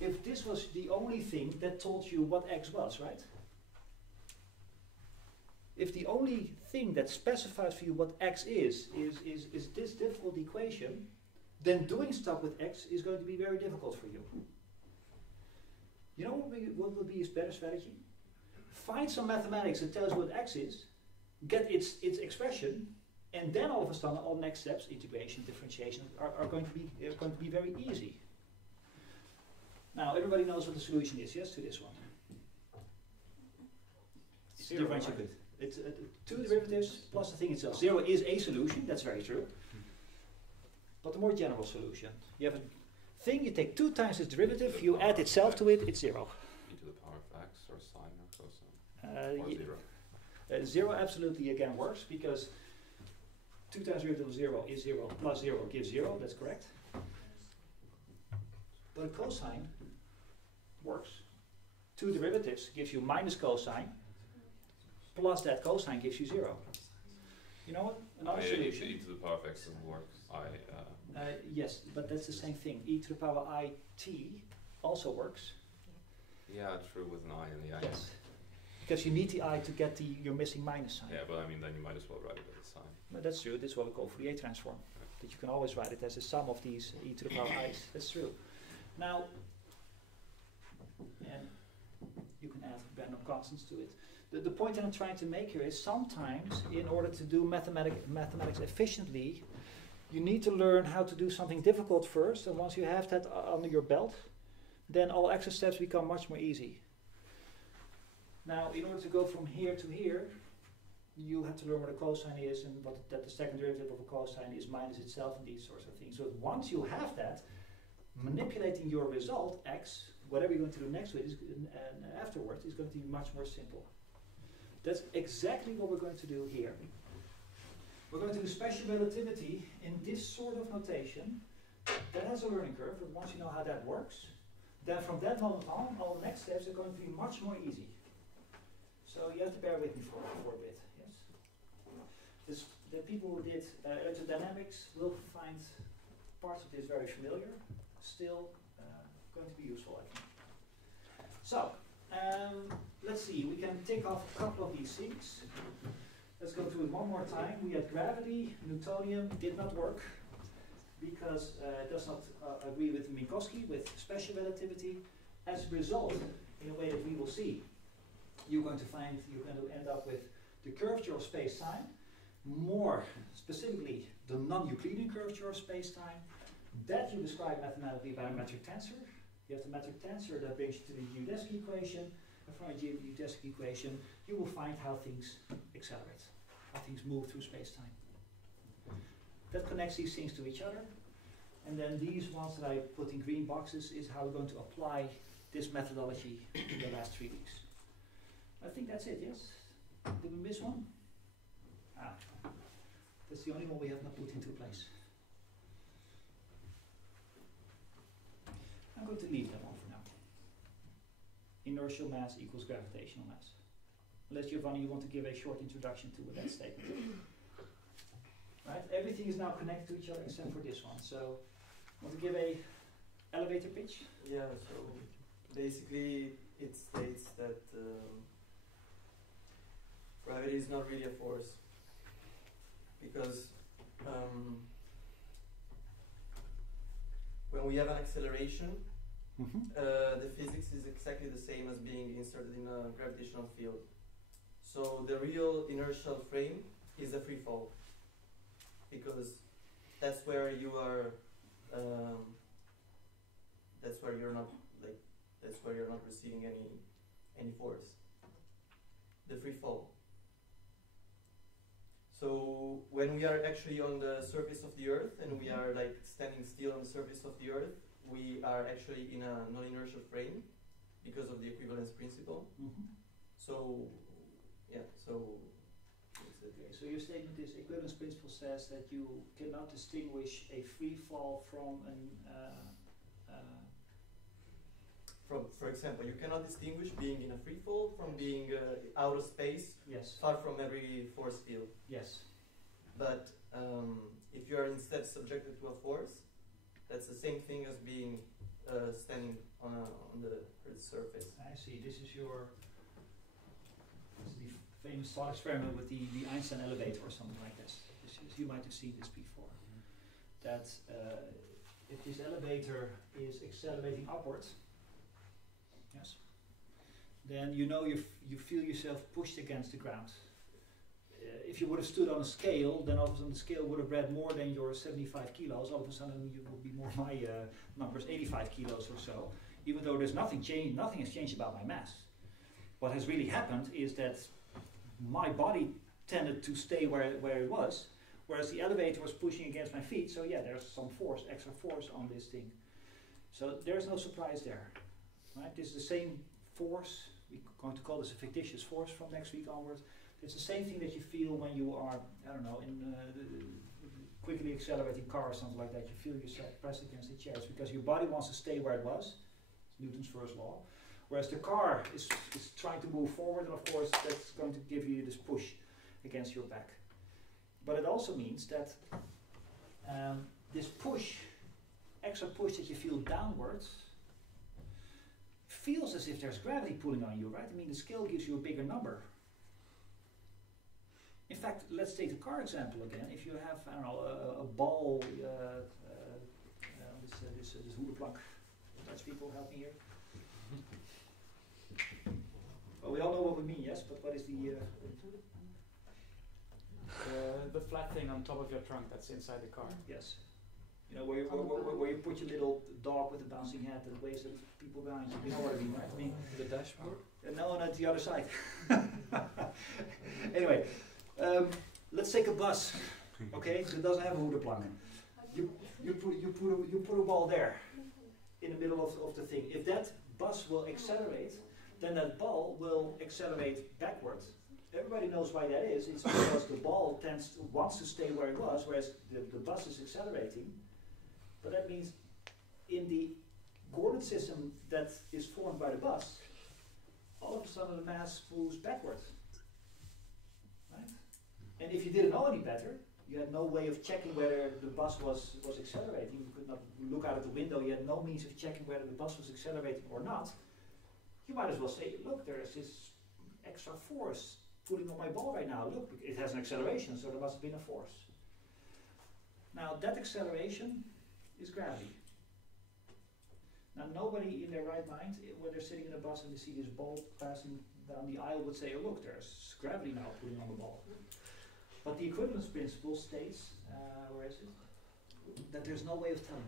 if this was the only thing that told you what x was, right? If the only thing that specifies for you what x is this difficult equation, then doing stuff with x is going to be very difficult for you. You know what will be his better strategy? Find some mathematics that tells you what x is, get its expression, and then all of a sudden all next steps, integration, differentiation, are going to be very easy. Now everybody knows what the solution is, yes, to this one. It's differential good. It's 2 derivatives plus the thing itself. 0 is a solution, that's very true. But the more general solution, you have a thing, you take 2 times its derivative, you add itself to it, it's 0. E to the power of x or sine or cosine? Or 0? 0 absolutely again works because 2 times derivative of 0 is 0 plus 0 gives 0, that's correct. But a cosine works. 2 derivatives gives you minus cosine, plus that cosine gives you 0. You know what? Another solution. E to the power of x doesn't work. Yes, but that's the same thing. E to the power I t also works. Yeah, true, with an I in the I. Yes. Because you need the I to get your missing minus sign. Yeah, but I mean, then you might as well write it as a sign. But that's true. That's what we call Fourier transform. That you can always write it as a sum of these e to the power i's. That's true. Now, and you can add random constants to it. The point that I'm trying to make here is sometimes, in order to do mathematics efficiently, you need to learn how to do something difficult first, and once you have that under your belt, then all extra steps become much more easy. Now, in order to go from here to here, you have to learn what a cosine is and that the second derivative of a cosine is minus itself and these sorts of things. So once you have that, manipulating your result, x, whatever you're going to do next to it and afterwards, is going to be much more simple. That's exactly what we're going to do here. We're going to do special relativity in this sort of notation. That has a learning curve, but once you know how that works, then from that moment on, all the next steps are going to be much more easy. So you have to bear with me for a bit, yes? The people who did electrodynamics will find parts of this very familiar, still going to be useful, I think. So, let's see, we can tick off a couple of these things. Let's go through it one more time. We had gravity, Newtonian, did not work because it does not agree with Minkowski, with special relativity. As a result, in a way that we will see, you're going to end up with the curvature of space-time, more specifically the non-Euclidean curvature of space-time. That you describe mathematically by a metric tensor. You have the metric tensor that brings you to the Geodesic equation, and from a Geodesic equation you will find how things accelerate, how things move through space-time. That connects these things to each other, and then these ones that I put in green boxes is how we're going to apply this methodology in the last 3 weeks. I think that's it, yes? Did we miss one? Ah, that's the only one we have not put into place. I'm going to leave that one for now. Inertial mass equals gravitational mass. Unless Giovanni, you want to give a short introduction to that statement. Right? Everything is now connected to each other except for this one. So, want to give a elevator pitch? Yeah. So basically, it states that gravity is not really a force because when we have an acceleration, the physics is exactly the same as being inserted in a gravitational field. So the real inertial frame is a free fall, because that's where you are. That's where you're not receiving any force. The free fall. So when we are actually on the surface of the Earth and we are like standing still on the surface of the Earth, we are actually in a non-inertial frame because of the equivalence principle. So, yeah, so it's okay, so your statement is equivalence principle says that you cannot distinguish a free fall from an for example, you cannot distinguish being in a free fall from being out of space, yes, far from every force field. Yes. But if you are instead subjected to a force, that's the same thing as being standing on the Earth's surface. I see. This is the famous thought experiment with the Einstein elevator or something like this. You might have seen this before. That if this elevator is accelerating upwards, yes, then you know you feel yourself pushed against the ground. If you would have stood on a scale, then all of a sudden the scale would have read more than your 75 kilos. All of a sudden you would be more my numbers, 85 kilos or so. Even though there's nothing has changed about my mass. What has really happened is that my body tended to stay where it was, whereas the elevator was pushing against my feet. So yeah, there's some force, extra force on this thing. So there's no surprise there. Right? This is the same force. We're going to call this a fictitious force from next week onwards. It's the same thing that you feel when you are, I don't know, in a quickly accelerating car or something like that. You feel yourself pressed against the chairs because your body wants to stay where it was. It's Newton's first law. Whereas the car is trying to move forward, and of course that's going to give you this push against your back. But it also means that this push, extra push that you feel downwards, feels as if there's gravity pulling on you, right? I mean, the scale gives you a bigger number. In fact, let's take the car example again. If you have, I don't know, a ball, this hoedenplank. Dutch people help me here. Well, we all know what we mean, yes, but what is the flat thing on top of your trunk that's inside the car? Yes. You know, where you put your little dog with a bouncing head that waves at people behind you. You know what I mean, right? I mean, the dashboard? No, not the other side. Anyway, let's take a bus, okay? That doesn't have a hoedenplank. You put a ball there, in the middle of the thing. If that bus will accelerate, then that ball will accelerate backwards. Everybody knows why that is. It's because the ball wants to stay where it was, whereas the bus is accelerating. But that means in the coordinate system that is formed by the bus, all of a sudden the mass moves backwards. Right? And if you didn't know any better, you had no way of checking whether the bus was accelerating. You could not look out of the window. You had no means of checking whether the bus was accelerating or not. You might as well say, look, there is this extra force pulling on my ball right now? Look, it has an acceleration, so there must have been a force. Now that acceleration is gravity. Now nobody in their right mind, when they're sitting in a bus and they see this ball passing down the aisle, would say, oh look, there's gravity now pulling on the ball. But the equivalence principle states, where is it? That there's no way of telling.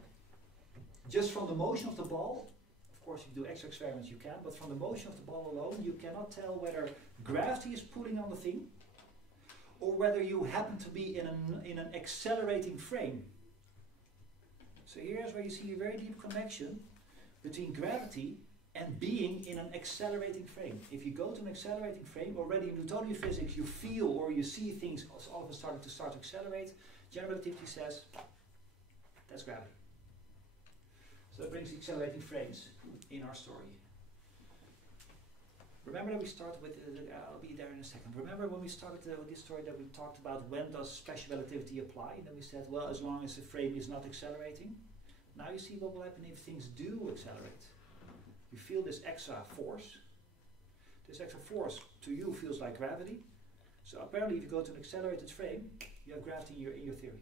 Just from the motion of the ball, of course if you do extra experiments you can, but from the motion of the ball alone you cannot tell whether gravity is pulling on the thing or whether you happen to be in an accelerating frame. So here's where you see a very deep connection between gravity and being in an accelerating frame. If you go to an accelerating frame, already in Newtonian physics you feel or you see things all of a sudden start to accelerate. General relativity says that's gravity. So that brings the accelerating frames in our story. Remember that we started with, I'll be there in a second. Remember when we started with this story that we talked about when does special relativity apply? And then we said, well, as long as the frame is not accelerating. Now you see what will happen if things do accelerate. You feel this extra force. This extra force to you feels like gravity. So apparently if you go to an accelerated frame, you have gravity in your theory.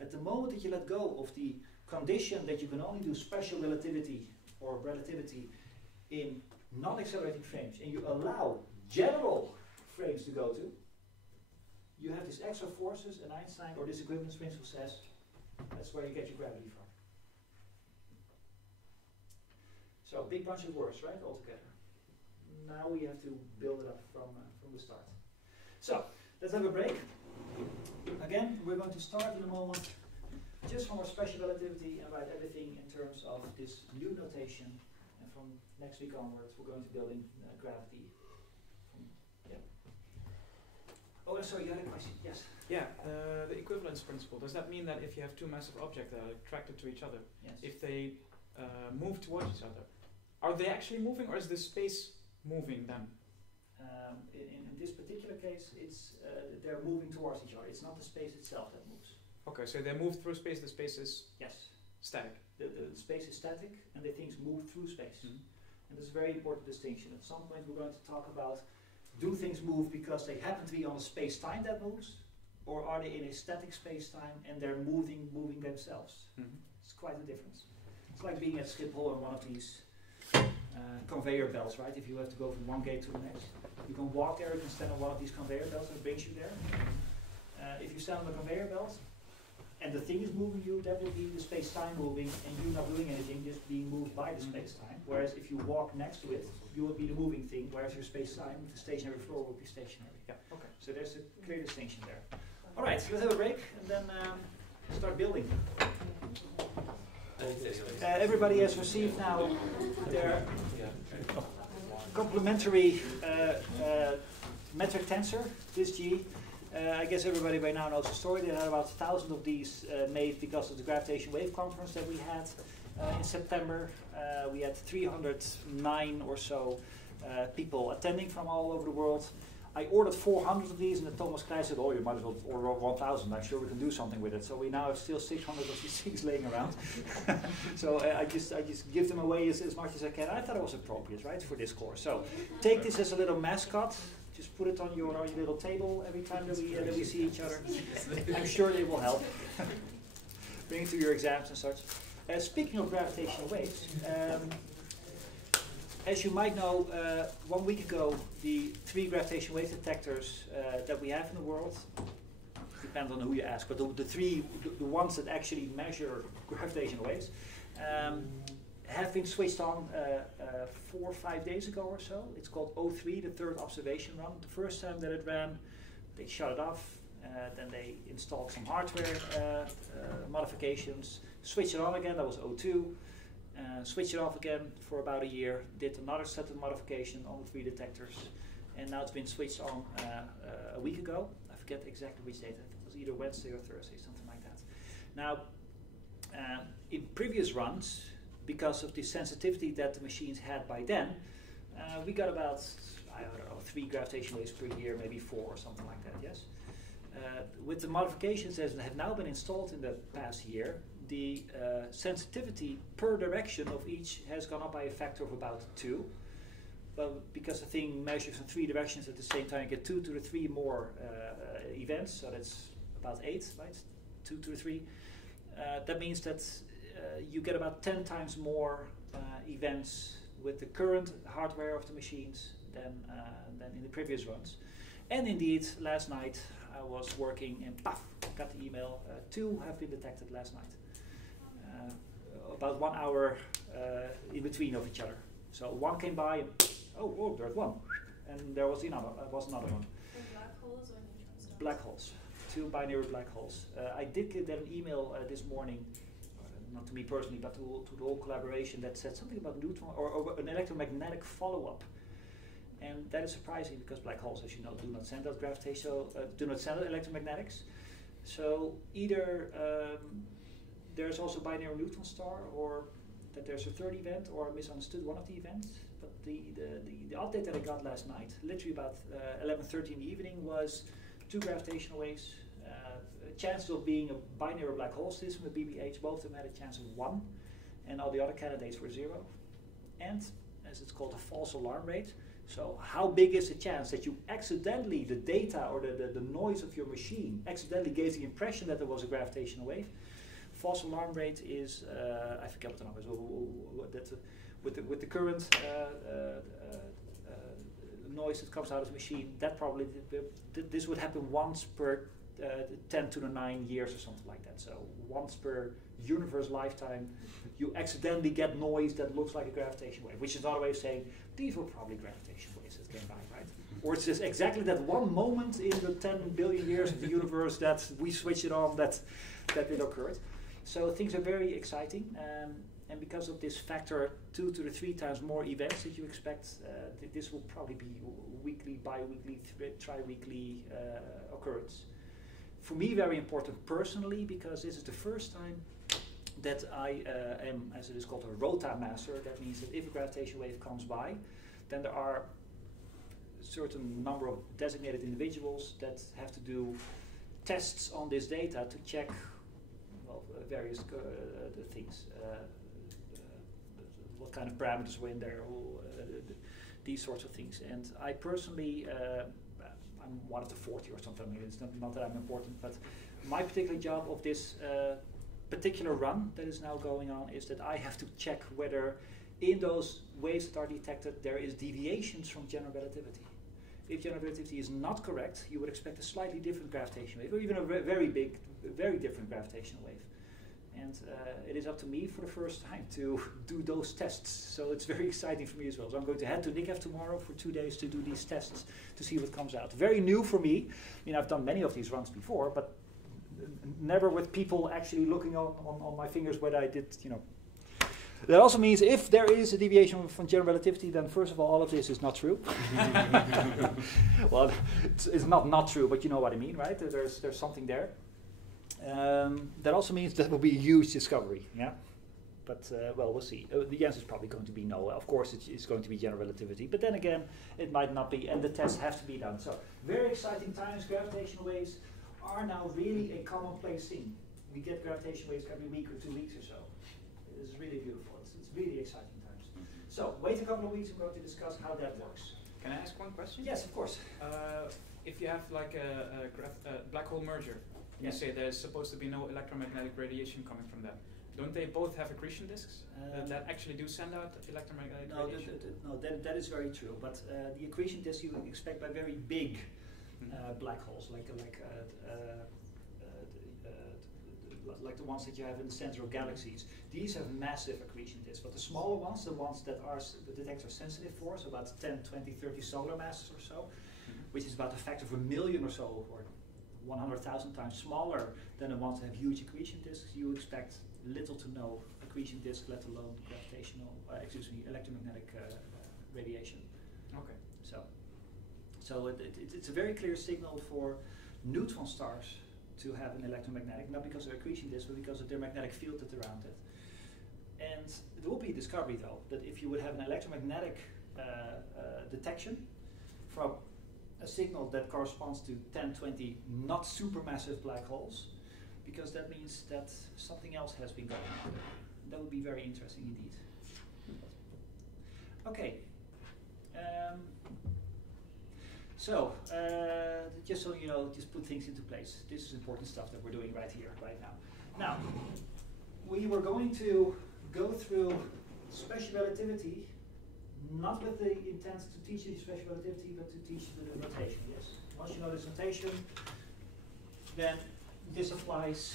At the moment that you let go of the condition that you can only do special relativity or relativity in non-accelerating frames and you allow general frames to go to, you have these extra forces, and Einstein or this equivalence principle says that's where you get your gravity from. So big bunch of words, right, altogether. Now we have to build it up from the start. So let's have a break. Again, we're going to start in a moment just from our special relativity and write everything in terms of this new notation. And from next week onwards, we're going to build in gravity. Yeah. Oh, sorry, you had a question? Yes. Yeah, the equivalence principle. Does that mean that if you have two massive objects that are attracted to each other, yes, if they move towards each other, are they actually moving, or is the space moving them? In this particular case, it's they're moving towards each other. It's not the space itself that moves. Okay, so they move through space. The space is static. The space is static, and the things move through space. Mm-hmm. And this is a very important distinction. At some point, we're going to talk about: do things move because they happen to be on a space-time that moves, or are they in a static space-time and they're moving themselves? Mm-hmm. It's quite a difference. It's like being at Schiphol on one of these conveyor belts, right? If you have to go from one gate to the next, you can walk there, you can stand on one of these conveyor belts that brings you there. If you stand on the conveyor belt and the thing is moving you, that will be the space-time moving and you not doing anything, just being moved by the space-time. Whereas if you walk next to it, you will be the moving thing, whereas your space-time, the stationary floor, will be stationary. Yeah. Okay. So there's a clear distinction there. All right, let's have a break and then start building. Everybody has received now their complementary metric tensor, this G. I guess everybody by now knows the story. They had about 1,000 of these made because of the gravitation wave conference that we had in September. We had 309 or so people attending from all over the world. I ordered 400 of these, and then Thomas Klein said, oh, you might as well order 1,000. I'm sure we can do something with it. So we now have still 600 of these things laying around. So I just give them away as much as I can. I thought it was appropriate, right, for this course. So take this as a little mascot. Just put it on your little table every time that we see each other. I'm sure they will help. Bring it to your exams and such. Speaking of gravitational waves, as you might know, 1 week ago, the 3 gravitational wave detectors that we have in the world, depends on who you ask, but the ones that actually measure gravitational waves, have been switched on 4 or 5 days ago or so. It's called O3, the third observation run. The first time that it ran, they shut it off, then they installed some hardware modifications, switched it on again, that was O2. Switched it off again for about a year, did another set of modification on the 3 detectors, and now it's been switched on a week ago. I forget exactly which date, it was either Wednesday or Thursday, something like that. Now, in previous runs, because of the sensitivity that the machines had by then, we got about, I don't know, 3 gravitational waves per year, maybe 4 or something like that, yes? With the modifications that have now been installed in the past year, the sensitivity per direction of each has gone up by a factor of about 2. but because the thing measures in 3 directions at the same time, you get 2 to the 3 more events, so that's about 8, right? 2 to the 3. That means that you get about 10 times more events with the current hardware of the machines than in the previous runs. And indeed, last night I was working and paf, got the email. 2 have been detected last night. About 1 hour in between of each other. So 1 came by and oh, there's 1. And there was another one. Black holes or neutron stars? Black holes. 2 binary black holes. I did get an email this morning, not to me personally, but to the whole collaboration, that said something about neutron or an electromagnetic follow-up. And that is surprising because black holes, as you know, do not send out do not send out electromagnetics. So either there's also binary neutron star, or that there's a 3rd event, or I misunderstood one of the events. But the update that I got last night, literally about 11:30 in the evening, was 2 gravitational waves. Chances of being a binary black hole system with BBH, both of them had a chance of 1, and all the other candidates were 0. And, as it's called, a false alarm rate. So how big is the chance that you accidentally, the data or the noise of your machine accidentally gave the impression that there was a gravitational wave? False alarm rate is, I forget what the number is, with the current noise that comes out of the machine, that probably, this would happen once per 10 to the 9 years or something like that. So once per universe lifetime, you accidentally get noise that looks like a gravitational wave, which is another way of saying these were probably gravitational waves that came by, right? Or it's just exactly that one moment in the 10 billion years of the universe that we switch it on that it occurred. So things are very exciting, and because of this factor 2 to the 3 times more events that you expect, this will probably be weekly, bi-weekly, tri-weekly occurrence. For me, very important personally, because this is the first time that I am, as it is called, a rota master. That means that if a gravitational wave comes by, then there are a certain number of designated individuals that have to do tests on this data to check, well, various things. What kind of parameters were in there, these sorts of things. And I personally, I'm one of the 40 or something. I mean, it's not that I'm important, but my particular job of this particular run that is now going on is that I have to check whether in those waves that are detected there is deviations from general relativity. If general relativity is not correct, you would expect a slightly different gravitational wave, or even a very big, very different gravitational wave. And it is up to me for the first time to do those tests. So it's very exciting for me as well. So I'm going to head to NICAF tomorrow for 2 days to do these tests to see what comes out. Very new for me. I mean, I've done many of these runs before, but never with people actually looking on my fingers whether I did, you know. That also means if there is a deviation from general relativity, then first of all of this is not true. Well, it's not true, but you know what I mean, right? There's something there. That also means that will be a huge discovery, yeah? But, well, we'll see. The answer is probably going to be no. Of course, it's going to be general relativity. But then again, it might not be, and the tests have to be done. So, very exciting times. Gravitational waves are now really a commonplace thing. We get gravitational waves every week or 2 weeks or so. It is really beautiful. It's really exciting times. So, wait a couple of weeks. I'm going to discuss how that works. Can I ask one question? Yes, of course. If you have like a black hole merger, you say there's supposed to be no electromagnetic radiation coming from that. Don't they both have accretion disks that actually do send out electromagnetic radiation? No, that is very true. But the accretion disks you expect by very big black holes, like the ones that you have in the center of galaxies. These have massive accretion disks. But the smaller ones, the ones that the detectors are sensitive for, so about 10, 20, 30 solar masses or so, which is about a factor of 1 million or so, or 100,000 times smaller than the ones that have huge accretion disks, you expect little to no accretion disk, let alone electromagnetic radiation. Okay. So it's a very clear signal for neutron stars to have an electromagnetic, not because of accretion disk, but because of their magnetic field that's around it. And there will be a discovery, though, that if you would have an electromagnetic detection from a signal that corresponds to 10, 20 not supermassive black holes, because that means that something else has been going on there. That would be very interesting indeed. Okay, So, just so you know, just put things into place. This is important stuff that we're doing right here, right now. Now, we were going to go through special relativity, not with the intent to teach you special relativity, but to teach you the notation, yes? Once you know this notation, then this applies.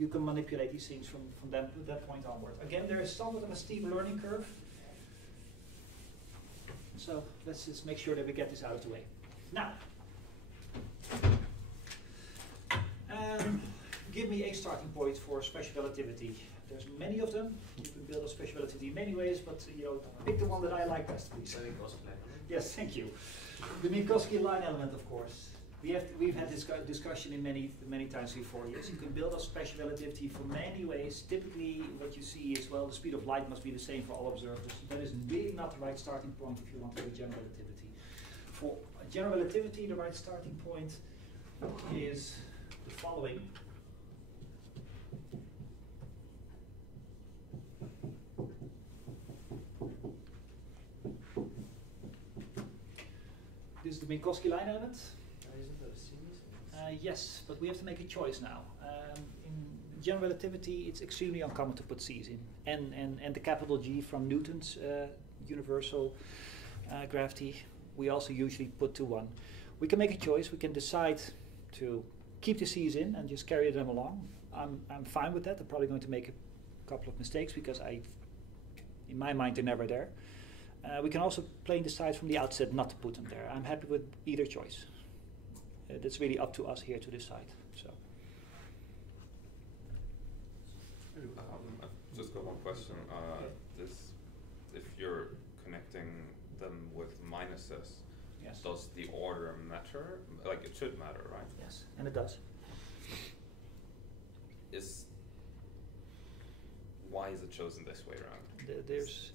You can manipulate these things from that point onward. Again, there is somewhat of a steep learning curve. So let's just make sure that we get this out of the way. Now, give me a starting point for special relativity. There's many of them. You can build a special relativity in many ways, but pick the one that I like best, please. Yes, thank you. The Minkowski line element, of course. We've had this discussion in many times before. Yes, you can build a special relativity for many ways. Typically, what you see is, well, the speed of light must be the same for all observers. That is really not the right starting point if you want to do general relativity. For general relativity, the right starting point is the following. This is the Minkowski line element. Yes, but we have to make a choice now. In general relativity, it's extremely uncommon to put C's in. And the capital G from Newton's universal gravity, we also usually put to 1. We can make a choice. We can decide to keep the C's in and just carry them along. I'm fine with that. I'm probably going to make a couple of mistakes because in my mind, they're never there. We can also plain decide from the outset not to put them there. I'm happy with either choice. That's really up to us here to decide. So, I've just got one question. If you're connecting them with minuses, yes. Does the order matter? Like, it should matter, right? Yes, and it does. Why is it chosen this way around? There's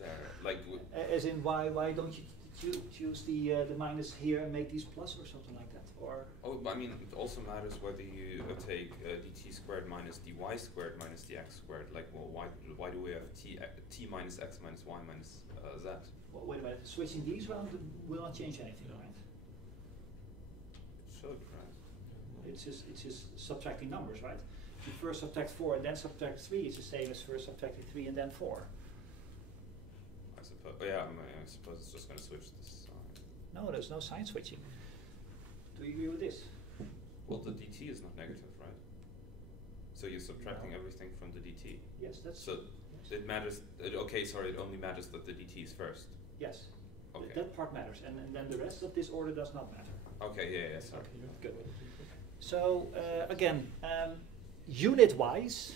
as in why don't you choose the minus here and make these plus or something like that? Or I mean, it also matters whether you take dt squared minus dy squared minus dx squared. Like, well, why do we have t minus x minus y minus z? Well, wait a minute. Switching these around will not change anything, right? It should, right? It's just subtracting numbers, right? If you first subtract 4 and then subtract 3, it's the same as first subtracting 3 and then 4. I suppose. Yeah, I suppose it's just going to switch this sign. No, there's no sign switching. Do you agree with this? Well, the dt is not negative, right? So you're subtracting everything from the dt. Yes, that's so. Yes. It matters. Okay, sorry. It only matters that the dt is first. Yes. Okay. That part matters, and then the rest of this order does not matter. Okay. Yeah. Sorry. Good. So again, unit-wise,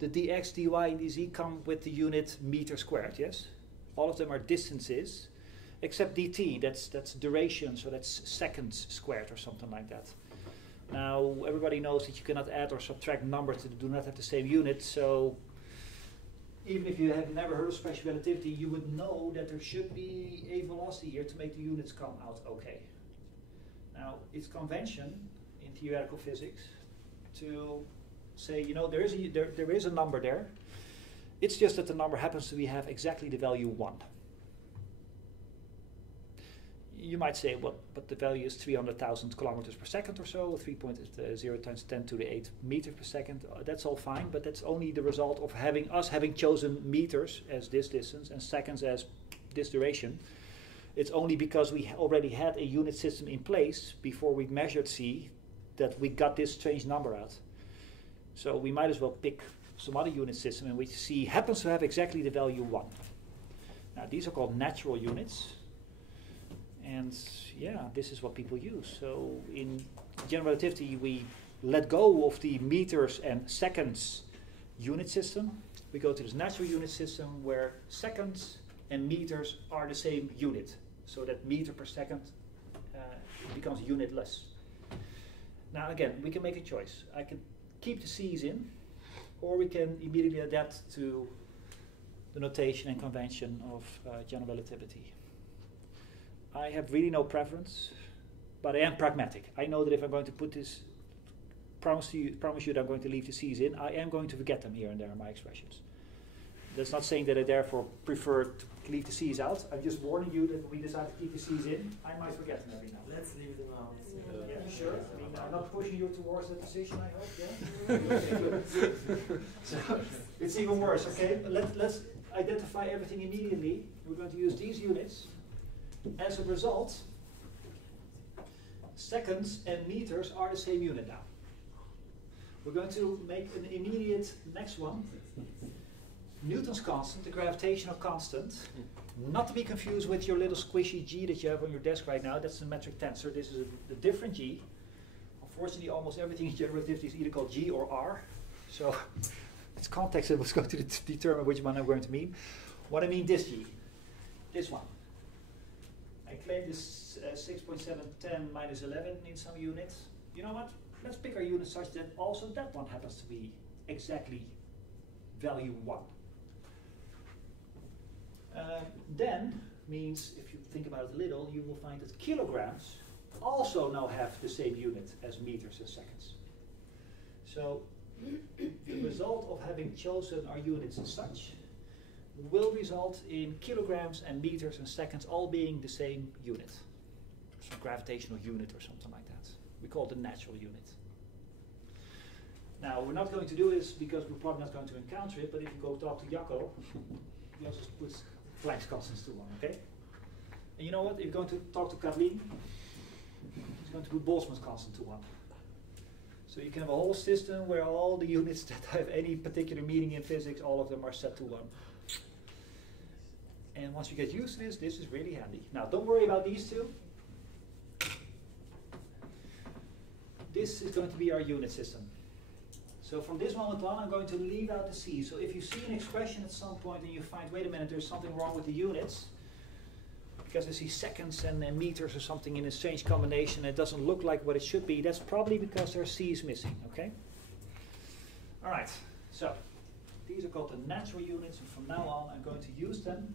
the dx, dy, and dz come with the unit meter squared. Yes. All of them are distances. Except dt, that's duration, so that's seconds squared or something like that. Now, everybody knows that you cannot add or subtract numbers that do not have the same unit, so even if you have never heard of special relativity, you would know that there should be a velocity here to make the units come out okay. Now, it's convention in theoretical physics to say, there is a number there. It's just that the number happens to have exactly the value 1. You might say, well, but the value is 300,000 kilometers per second or so, 3.0 times 10 to the 8 meters per second. That's all fine, but that's only the result of having chosen meters as this distance and seconds as this duration. It's only because we already had a unit system in place before we measured c that we got this strange number out. So we might as well pick some other unit system in which c happens to have exactly the value 1. Now, these are called natural units. And yeah, this is what people use. So in general relativity, we let go of the meters and seconds unit system. We go to this natural unit system where seconds and meters are the same unit. So that meter per second becomes unitless. Now again, we can make a choice. I can keep the C's in, or we can immediately adapt to the notation and convention of general relativity. I have really no preference, but I am pragmatic. I know that if I'm going to put this, promise you that I'm going to leave the C's in, I am going to forget them here and there in my expressions. That's not saying that I therefore prefer to leave the C's out. I'm just warning you that when we decide to keep the C's in, I might forget them every now and then. Let's leave them out. Yeah, sure. I mean, I'm not pushing you towards that decision, I hope, yeah? Okay, good. So, it's even worse, okay? Let's identify everything immediately. We're going to use these units. As a result, seconds and meters are the same unit now. We're going to make an immediate next one. Newton's constant, the gravitational constant, not to be confused with your little squishy g that you have on your desk right now. That's the metric tensor. This is a different g. Unfortunately, almost everything in general relativity is either called g or r. So it's context that was going to determine which one I'm going to mean. What I mean this g, this one. I claim this 6.710 minus 11 in some units. You know what? Let's pick our unit such that also that one happens to be exactly value 1. Then means, if you think about it a little, you will find that kilograms also now have the same unit as meters and seconds. So the result of having chosen our units as such will result in kilograms and meters and seconds all being the same unit. Some gravitational unit or something like that. We call it the natural unit. Now, we're not going to do this because we're probably not going to encounter it, but if you go talk to Jacco, he also puts Planck's constants to 1, okay? And you know what? If you're going to talk to Kathleen, he's going to put Boltzmann's constant to 1. So you can have a whole system where all the units that have any particular meaning in physics, all of them are set to 1. And once you get used to this is really handy. Now, don't worry about these two. This is going to be our unit system. So from this moment on, I'm going to leave out the C. So if you see an expression at some point and you find, wait a minute, there's something wrong with the units, because I see seconds and meters or something in a strange combination, it doesn't look like what it should be, that's probably because there are C's missing, okay? All right, so these are called the natural units, and from now on, I'm going to use them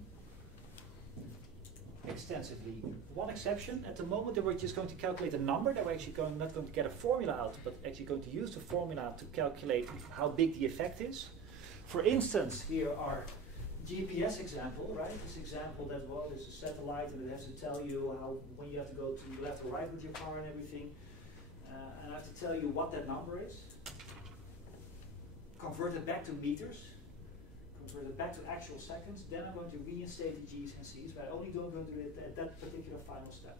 extensively. One exception, at the moment that we're just going to calculate a number, that we're actually not going to get a formula out, but actually going to use the formula to calculate how big the effect is. For instance, here are GPS example, right? This example that, well, there's a satellite and it has to tell you how, when you have to go to left or right with your car and everything. And I have to tell you what that number is. Convert it back to meters. Convert it back to actual seconds, then I'm going to reinstate the G's and C's, but I only don't go to do it at that particular final step.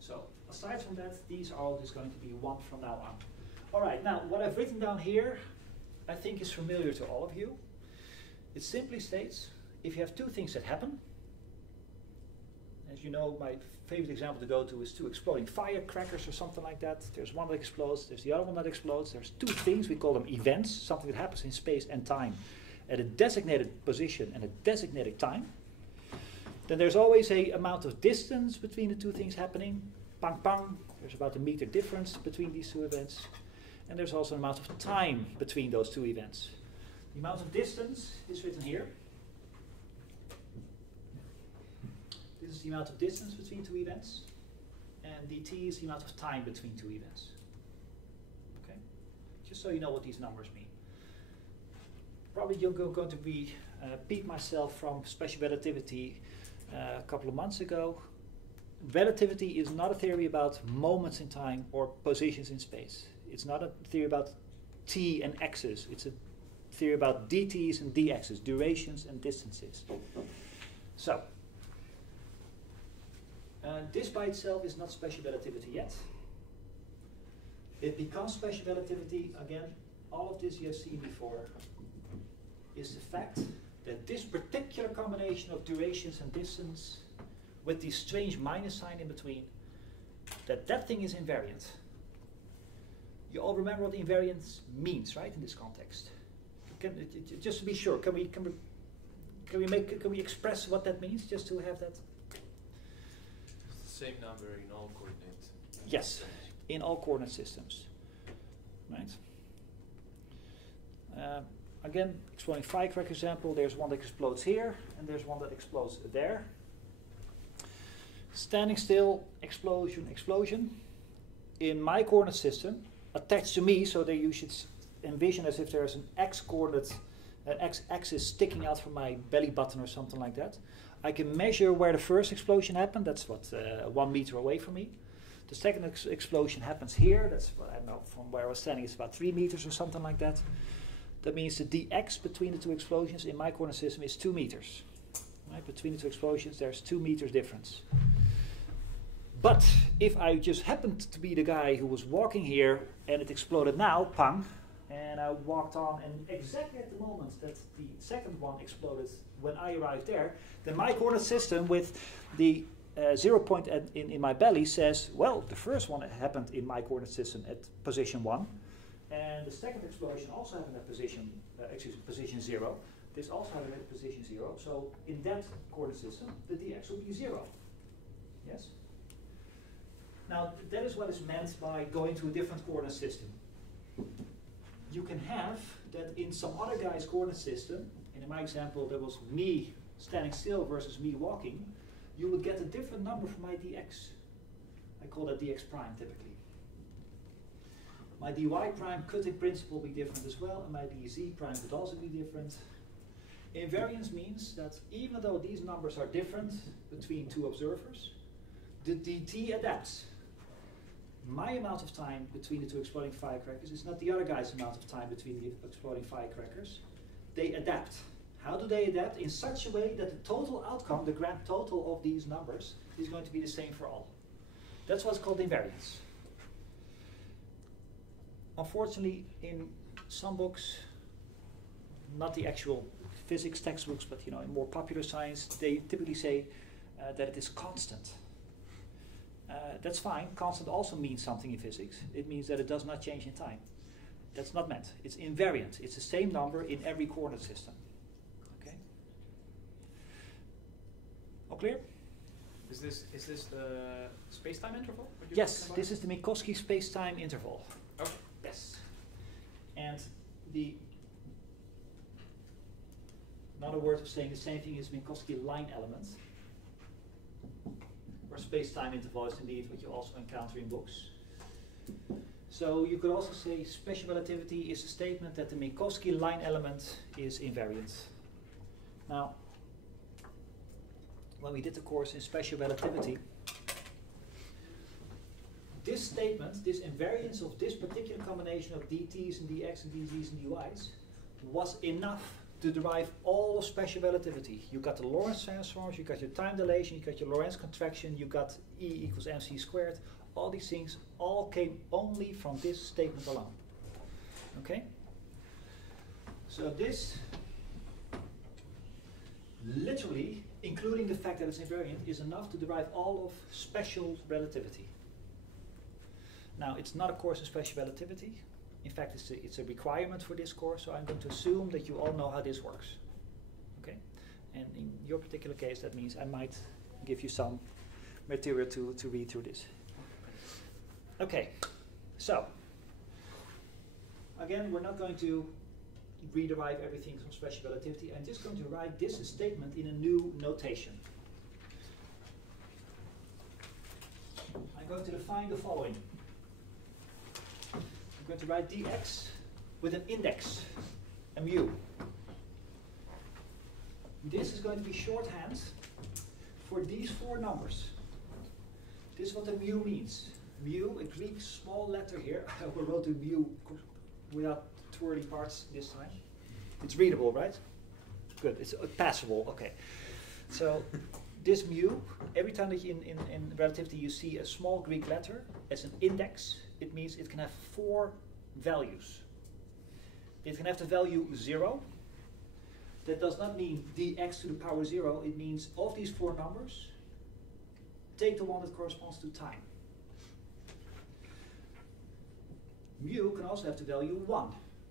So aside from that, these are all just going to be 1 from now on. All right, now what I've written down here, I think is familiar to all of you. It simply states, if you have two things that happen, as you know, my favorite example to go to is 2 exploding firecrackers or something like that. There's one that explodes, there's the other one that explodes. There's 2 things, we call them events, something that happens in space and time at a designated position and a designated time. Then there's always an amount of distance between the 2 things happening. Pang, pang. There's about a meter difference between these 2 events. And there's also an amount of time between those 2 events. The amount of distance is written here. This is the amount of distance between 2 events. And dt is the amount of time between 2 events. Okay? Just so you know what these numbers mean. Probably you're going to repeat myself from special relativity a couple of months ago. Relativity is not a theory about moments in time or positions in space. It's not a theory about t and x's. It's a theory about dt's and dx's, durations and distances. So, this by itself is not special relativity yet. It becomes special relativity, again, all of this you have seen before, is the fact that this particular combination of durations and distance with this strange minus sign in between, that thing is invariant. You all remember what invariance means, right, in this context? Just to be sure, can we express what that means, just to have that? It's the same number in all coordinates. Yes, in all coordinate systems, right? Again, exploding firecracker example, there's one that explodes here, and there's one that explodes there. Standing still, explosion, explosion. In my coordinate system, attached to me, so that you should envision as if there's an x-coordinate X is sticking out from my belly button or something like that. I can measure where the first explosion happened. That's what 1 meter away from me. The second explosion happens here. That's what I know from where I was standing. It's about 3 meters or something like that. That means the dx between the two explosions in my coordinate system is 2 meters. Right? Between the two explosions, there's 2 meters difference. But if I just happened to be the guy who was walking here and it exploded now, pang, and I walked on, and exactly at the moment that the second one exploded when I arrived there, then my coordinate system with the 0 point in my belly says, well, the first one happened in my coordinate system at position 1, and the second explosion also happened at position 0. This also happened at position 0. So in that coordinate system, the dx will be 0. Yes? Now, that is what is meant by going to a different coordinate system. You can have that in some other guy's coordinate system, and in my example, there was me standing still versus me walking, you would get a different number for my dx. I call that dx prime typically. My dy prime could in principle be different as well, and my dz prime could also be different. Invariance means that even though these numbers are different between two observers, the dt adapts. My amount of time between the two exploding firecrackers is not the other guy's amount of time between the exploding firecrackers. They adapt. How do they adapt? In such a way that the total outcome, the grand total of these numbers, is going to be the same for all. That's what's called invariance. Unfortunately, in some books, not the actual physics textbooks, but in more popular science, they typically say that it is constant. That's fine. Constant also means something in physics. It means that it does not change in time. That's not meant. It's invariant. It's the same number in every coordinate system. Okay. All clear? Is this the space-time interval? Yes, this is the Minkowski space-time interval. Okay. Yes. And another word of saying the same thing is Minkowski line element. Or space-time interval is indeed what you also encounter in books. So you could also say special relativity is a statement that the Minkowski line element is invariant. Now, when we did the course in special relativity, this statement, this invariance of this particular combination of dt's and dx and dz's and dy's was enough to derive all of special relativity. You got the Lorentz transforms, you got your time dilation, you got your Lorentz contraction, you got E equals mc squared. All these things all came only from this statement alone. Okay? So this, literally, including the fact that it's invariant, is enough to derive all of special relativity. Now, it's not a course in special relativity. In fact, it's a requirement for this course, so I'm going to assume that you all know how this works. Okay? And in your particular case, that means I might give you some material to read through this. Okay, so again, we're not going to rederive everything from special relativity. I'm just going to write this statement in a new notation. I'm going to define the following. I'm going to write dx with an index, a mu. This is going to be shorthand for these 4 numbers. This is what the mu means. Mu, a Greek small letter here. I wrote the mu without twirly parts this time. It's readable, right? Good, it's passable, okay. So this mu, every time that in relativity you see a small Greek letter as an index, it means it can have 4 values. It can have the value 0. That does not mean dx to the power 0. It means of these 4 numbers, take the one that corresponds to time. Mu can also have the value 1.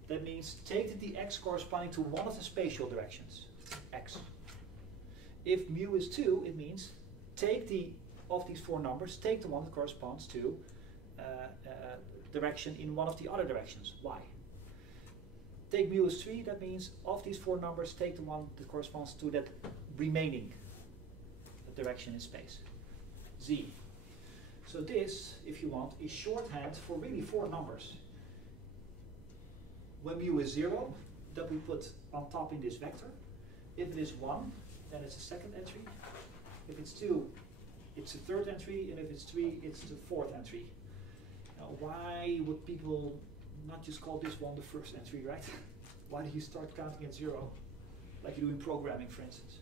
That means take the dx corresponding to one of the spatial directions, x. If mu is 2, it means take of these 4 numbers, take the one that corresponds to direction in one of the other directions, y. Take mu is 3, that means of these 4 numbers, take the one that corresponds to that remaining direction in space, z. So this, if you want, is shorthand for really 4 numbers. When mu is 0, that we put on top in this vector. If it is 1, then it's a second entry. If it's 2, it's a third entry, and if it's 3, it's the fourth entry. Now, why would people not just call this one the first entry, right? Why do you start counting at 0, like you do in programming, for instance?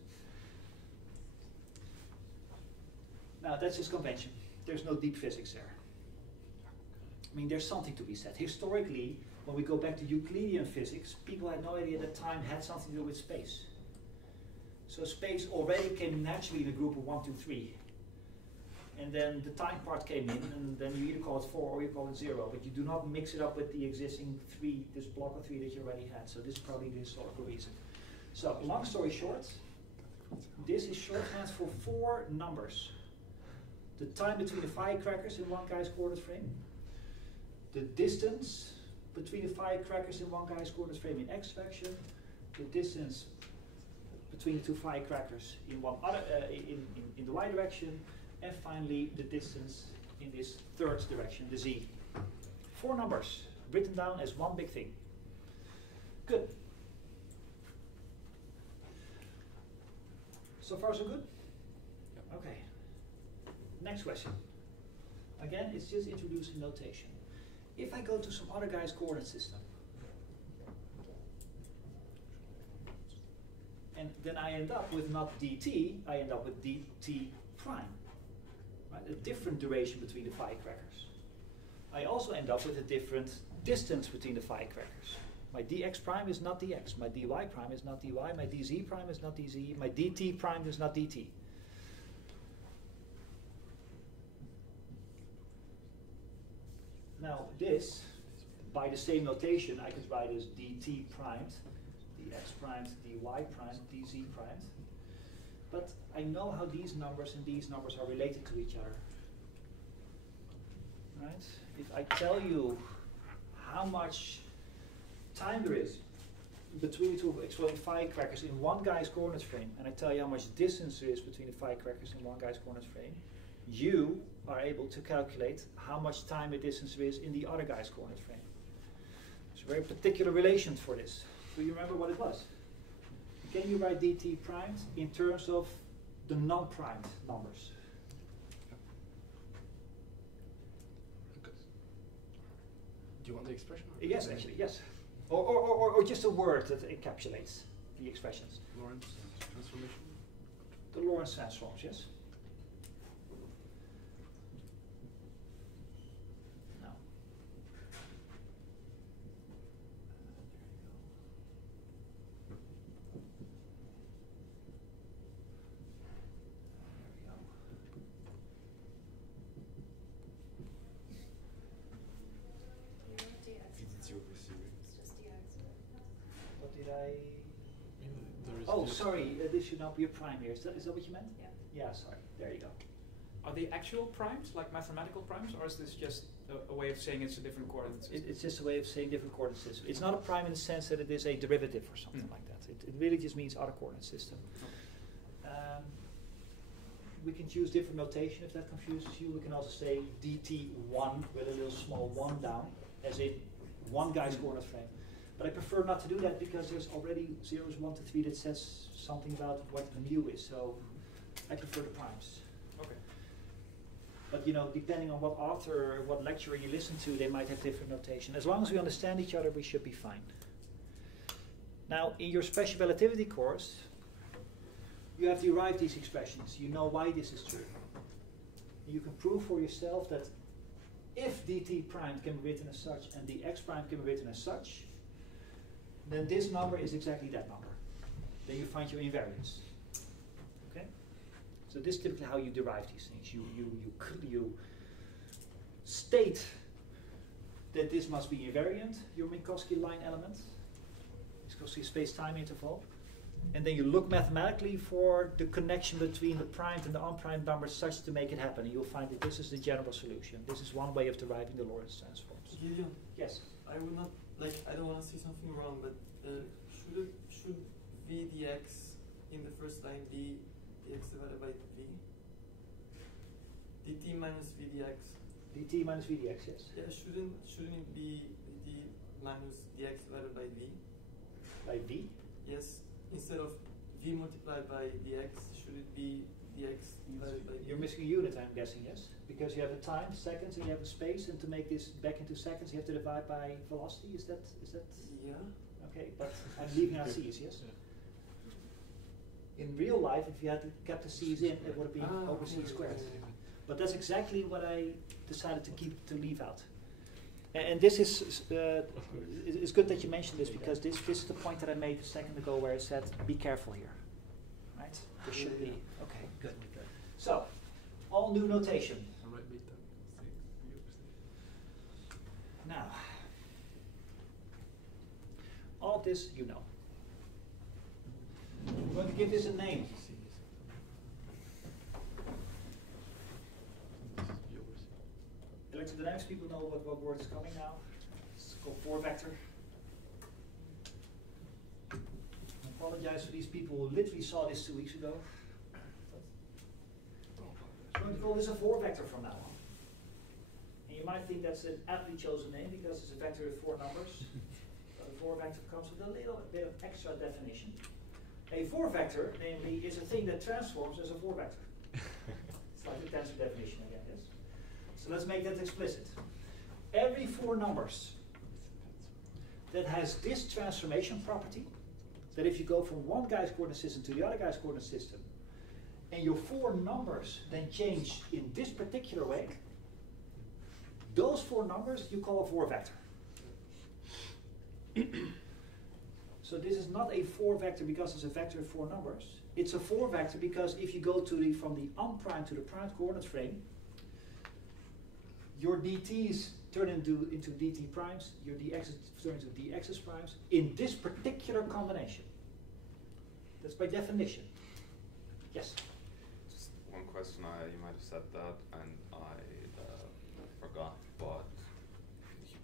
Now, that's just convention. There's no deep physics there. I mean, there's something to be said. Historically, when we go back to Euclidean physics, people had no idea that time had something to do with space. So space already came naturally in a group of 1, 2, 3. And then the time part came in, and then you either call it 4 or you call it 0, but you do not mix it up with the existing 3, this block of 3 that you already had. So this is probably the historical reason. So long story short, this is shorthand for 4 numbers. The time between the firecrackers in one guy's coordinate frame, the distance between the firecrackers in one guy's coordinate frame in x direction, the distance between the 2 firecrackers in one other in the y direction, and finally the distance in this third direction, the z. 4 numbers written down as one big thing. Good. So far so good? Yep. Okay. Next question. Again, it's just introducing notation. If I go to some other guy's coordinate system, and then I end up with not dt, I end up with dt prime. Right? A different duration between the firecrackers. I also end up with a different distance between the firecrackers. My dx prime is not dx, my dy prime is not dy, my dz prime is not dz, my dt prime is not dt. Now this, by the same notation, I could write as dt primed, dx primed, dy primed, dz primed. But I know how these numbers and these numbers are related to each other. Right? If I tell you how much time there is between the 2 exploding firecrackers in one guy's coordinate frame, and I tell you how much distance there is between the firecrackers in one guy's coordinate frame, you are able to calculate how much time and distance there is in the other guy's coordinate frame. There's a very particular relation for this. Do you remember what it was? Can you write dt primed in terms of the non-primed numbers? Do you want the expression? Yes, actually, yes. Or just a word that encapsulates the expressions. Lorentz transformation? The Lorentz transforms, yes. Now. What did I? Oh, sorry. This should not be a prime here. Is that what you meant? Yeah. Yeah. Sorry. There you go. Are they actual primes, like mathematical primes, or is this just a way of saying it's a different coordinate system? It's just a way of saying different coordinate system. It's not a prime in the sense that it is a derivative or something like that. It really just means other coordinate system. We can choose different notation if that confuses you. We can also say dt1 with a little small 1 down, as in one guy's coordinate frame. But I prefer not to do that because there's already zeros 1 to 3 that says something about what mu is. So I prefer the primes. Okay. But you know, depending on what author, what lecturer you listen to, they might have different notation. As long as we understand each other, we should be fine. Now, in your special relativity course, you have derived these expressions. You know why this is true. You can prove for yourself that if dt prime can be written as such and dx prime can be written as such, then this number is exactly that number. Then you find your invariance. Okay? So this is typically how you derive these things. You state that this must be invariant, your Minkowski line element, Minkowski space-time interval, and then you look mathematically for the connection between the primed and the unprimed numbers such to make it happen, and you'll find that this is the general solution. This is one way of deriving the Lorentz transforms. Gideon, Yes? I would not, I don't want to say something wrong, but should v dx in the first line be dx divided by v? dt minus v dx. dt minus v dx, yes. Yeah, shouldn't it be dt minus dx divided by v? by v. Yes, instead of v multiplied by dx, should it be dx divided by You're missing a unit, I'm guessing, yes? Because you have a time, seconds, and you have a space, and to make this back into seconds, you have to divide by velocity. Is that? Yeah. Okay? But I'm leaving out c's, yes? In real life, if you had kept the c's in, it would have been over c squared. But that's exactly what I decided to leave out. And this is it's good that you mentioned this, because this is the point that I made a second ago, where I said, be careful here, right? There should be. Okay, good. So, all new notation. Now, all of this you know. I'm going to give this a name. Electrodynamics people know what word is coming now. It's called 4-vector. I apologize for these people who literally saw this 2 weeks ago. I'm going to call this a 4-vector from now on. And you might think that's an aptly chosen name, because it's a vector with 4 numbers. But a 4-vector comes with a little bit of extra definition. A 4-vector, namely, is a thing that transforms as a 4-vector. It's like the tensor definition again, yes? So let's make that explicit. Every 4 numbers that has this transformation property, that if you go from one guy's coordinate system to the other guy's coordinate system, and your 4 numbers then change in this particular way, those 4 numbers you call a 4-vector. So this is not a 4-vector because it's a vector of 4 numbers. It's a 4-vector because if you go to from the unprimed to the primed coordinate frame, your dt's turn into dt primes, your dx's turn into dx's primes in this particular combination. That's by definition. Yes? Just one question, you might have said that and I forgot, but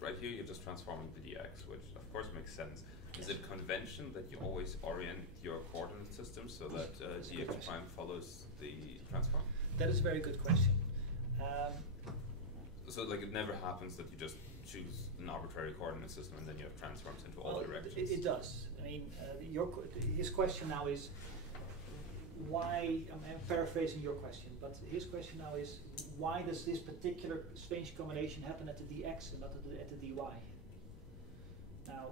right here you're just transforming the dx, which of course makes sense. Is it convention that you always orient your coordinate system so that dx prime follows the transform? That is a very good question. So like it never happens that you just choose an arbitrary coordinate system and then you have transforms into all directions? It does. I mean, his question now is why, I'm paraphrasing your question, but his question now is, why does this particular strange combination happen at the dx and not at the dy? Now,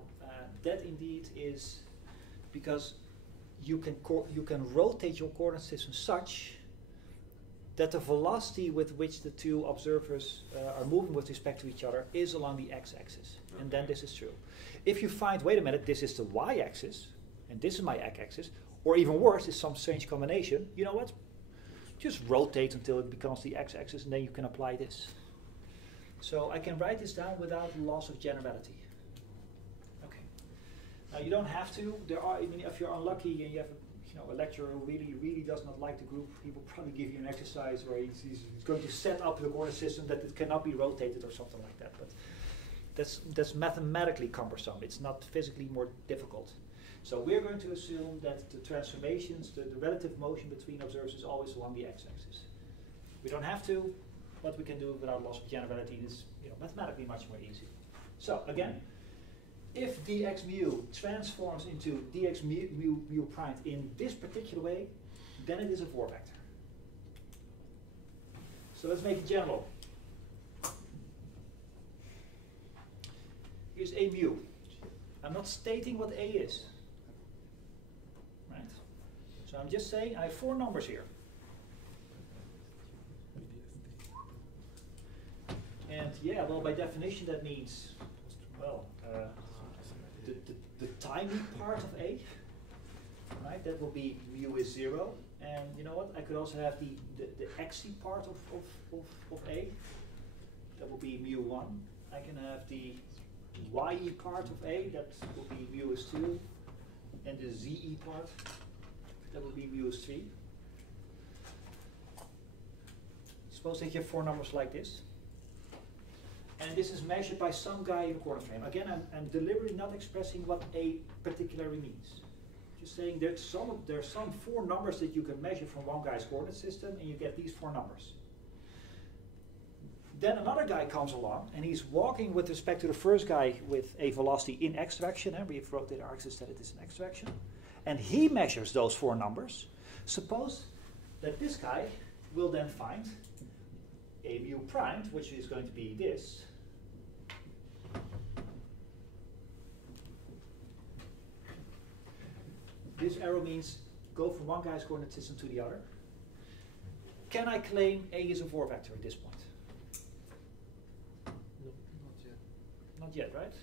that indeed is because you can rotate your coordinate system such that the velocity with which the 2 observers are moving with respect to each other is along the x-axis. Okay. And then this is true. If you find, wait a minute, this is the y-axis, and this is my x-axis, or even worse, is some strange combination, you know what? Just rotate until it becomes the x-axis, and then you can apply this. So I can write this down without loss of generality. Okay. Now you don't have to. There are, I mean, if you're unlucky and you have a lecturer who really does not like the group, he will probably give you an exercise where he's going to set up the coordinate system that it cannot be rotated or something like that. But that's mathematically cumbersome. It's not physically more difficult. So we're going to assume that the transformations, the relative motion between observers is always along the x-axis. We don't have to, but we can do it without loss of generality. It's mathematically much more easy. So again, if dx mu transforms into dx mu primed in this particular way, then it is a 4-vector. So let's make it general. Here's a mu. I'm not stating what a is. Right? So I'm just saying I have 4 numbers here. And yeah, well, by definition that means, well, the tiny part of A, right? That will be mu is 0, and you know what? I could also have the xy part of A. That will be mu 1. I can have the ye part of A. That will be mu is 2, and the ze part. That will be mu is 3. Suppose that you have 4 numbers like this. And this is measured by some guy in the coordinate frame. Again, I'm deliberately not expressing what A particularly means. Just saying there's some 4 numbers that you can measure from one guy's coordinate system, and you get these 4 numbers. Then another guy comes along, and he's walking with respect to the first guy with a velocity in x direction, and we've wrote in our axis that it is in x direction. And he measures those 4 numbers. Suppose that this guy will then find a mu primed, which is going to be this. This arrow means go from one guy's coordinate system to the other. Can I claim A is a 4 vector at this point? No, not yet. Not yet, right?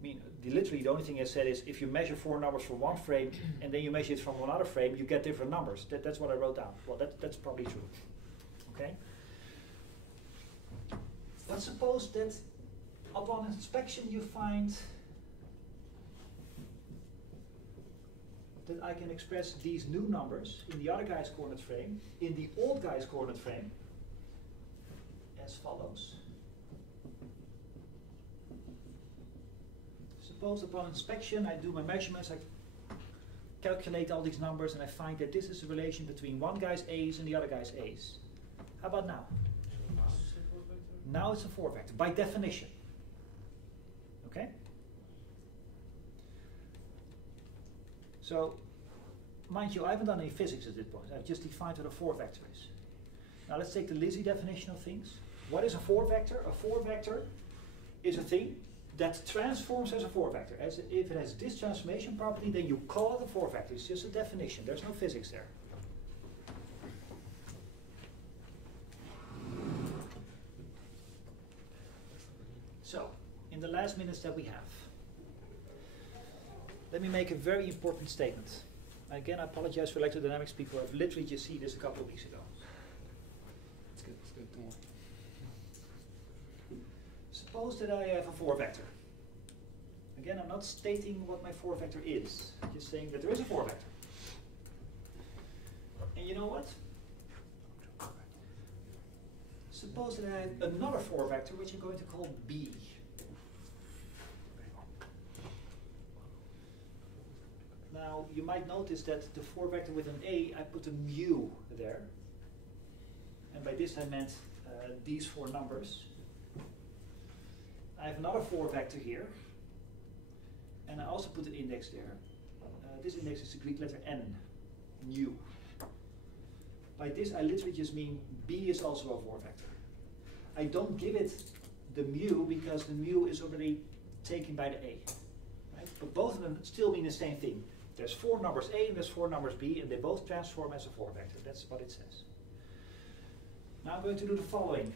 I mean, literally the only thing I said is if you measure 4 numbers for one frame and then you measure it from another frame, you get different numbers. That's what I wrote down. Well, that's probably true. Okay? But suppose that upon inspection you find that I can express these new numbers in the other guy's coordinate frame, in the old guy's coordinate frame, as follows. Suppose upon inspection I do my measurements, I calculate all these numbers, and I find that this is a relation between one guy's A's and the other guy's A's. How about now? Now it's a 4 vector, by definition. Okay? So, mind you, I haven't done any physics at this point. I've just defined what a 4 vector is. Now let's take the Lizzie definition of things. What is a 4 vector? A 4 vector is a thing that transforms as a 4 vector. As if it has this transformation property, then you call it a 4 vector. It's just a definition. There's no physics there. So, in the last minutes that we have, let me make a very important statement. Again, I apologize for electrodynamics people. I've literally just seen this a couple of weeks ago. It's good, don't worry. Suppose that I have a 4 vector. Again, I'm not stating what my 4 vector is. I'm just saying that there is a 4 vector. And you know what? Suppose that I have another 4 vector, which I'm going to call B. Now, you might notice that the 4 vector with an A, I put a mu there. And by this I meant these 4 numbers. I have another 4 vector here. And I also put an index there. This index is the Greek letter N, nu. By this I literally just mean B is also a 4 vector. I don't give it the mu because the mu is already taken by the A. Right? But both of them still mean the same thing. There's 4 numbers A and there's 4 numbers B, and they both transform as a 4 vector. That's what it says. Now I'm going to do the following.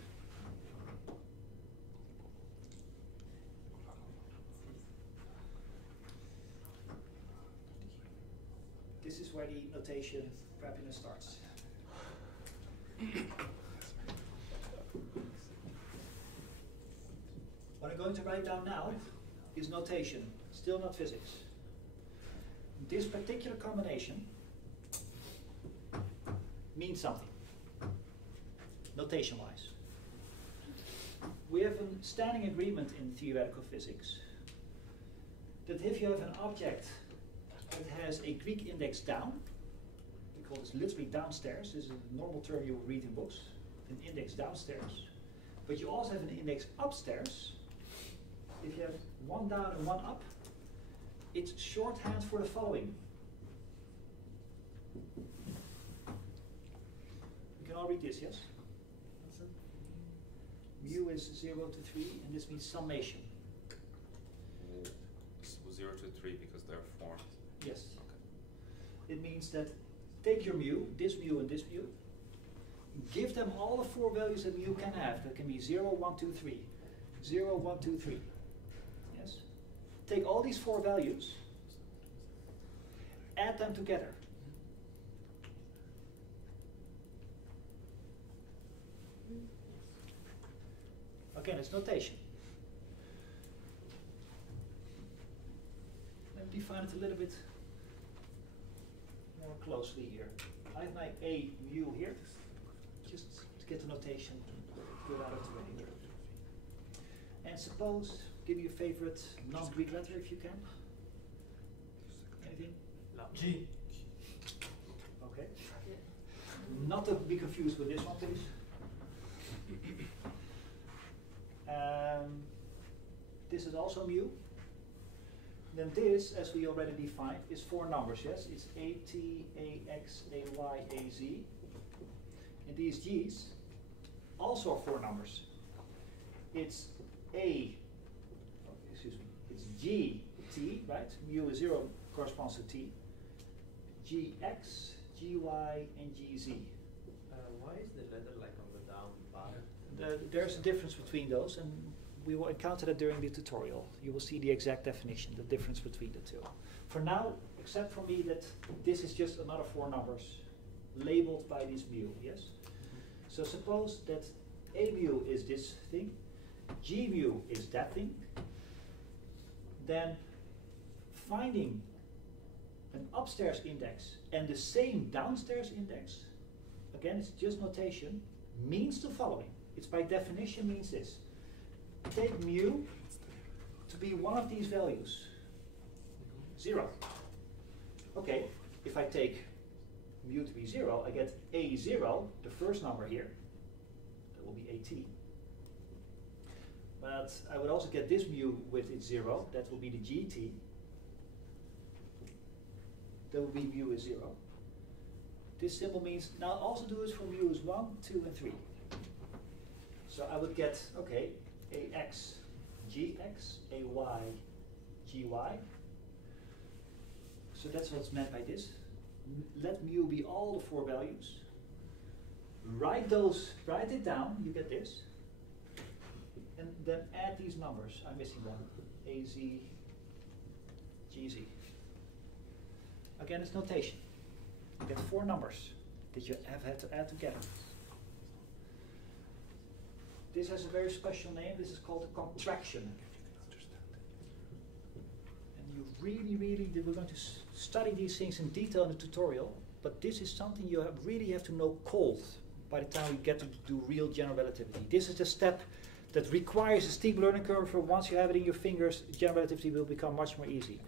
This is where the notation crappiness starts. What I'm going to write down now is notation, still not physics. This particular combination means something, notation-wise. We have a standing agreement in theoretical physics that if you have an object that has a Greek index down, we call this literally downstairs, this is a normal term you will read in books, an index downstairs, but you also have an index upstairs. If you have one down and one up, it's shorthand for the following. We can all read this, yes? Mu is 0 to 3, and this means summation. 0 to 3 because there are 4. Yes. Okay. It means that take your mu, this mu and this mu, give them all the 4 values that mu can have. That can be 0, 1, 2, 3. 0, 1, 2, 3. Yes? Take all these 4 values, add them together. Again, it's notation. Let me define it a little bit more closely here. I have my A mu here, just to get the notation good out of the way. And suppose, give me your favorite non-Greek letter if you can. Anything? G. Okay. Not to be confused with this one, please. This is also mu. Then this, as we already defined, is 4 numbers, yes? It's AT, AX, AY, AZ. And these G's also are 4 numbers. It's it's GT, right? Mu is 0, corresponds to T. GX, GY, and GZ. Why is the letter like on the down bar? There's a difference between those, and we will encounter that during the tutorial. You will see the exact definition, the difference between the two. For now, accept from me that this is just another 4 numbers labeled by this mu, yes? So suppose that A mu is this thing, G mu is that thing, then finding an upstairs index and the same downstairs index, again, it's just notation, means the following. It's by definition means this. Take mu to be one of these values, 0. Okay, if I take mu to be 0, I get A0, the first number here, that will be AT. But I would also get this mu with its 0, that will be the GT. That will be mu is 0. This symbol means, now also do this for mu's 1, 2, and 3. So I would get, okay, AX, GX, AY, GY. So that's what's meant by this. Let mu be all the 4 values. Write it down, you get this. And then add these numbers. I'm missing one. AZ, GZ. Again, it's notation. You get 4 numbers that you have had to add together. This has a very special name. This is called a contraction. And you really, we're going to study these things in detail in the tutorial, but this is something you really have to know cold by the time we get to do real general relativity. This is the step that requires a steep learning curve, for once you have it in your fingers, general relativity will become much more easy.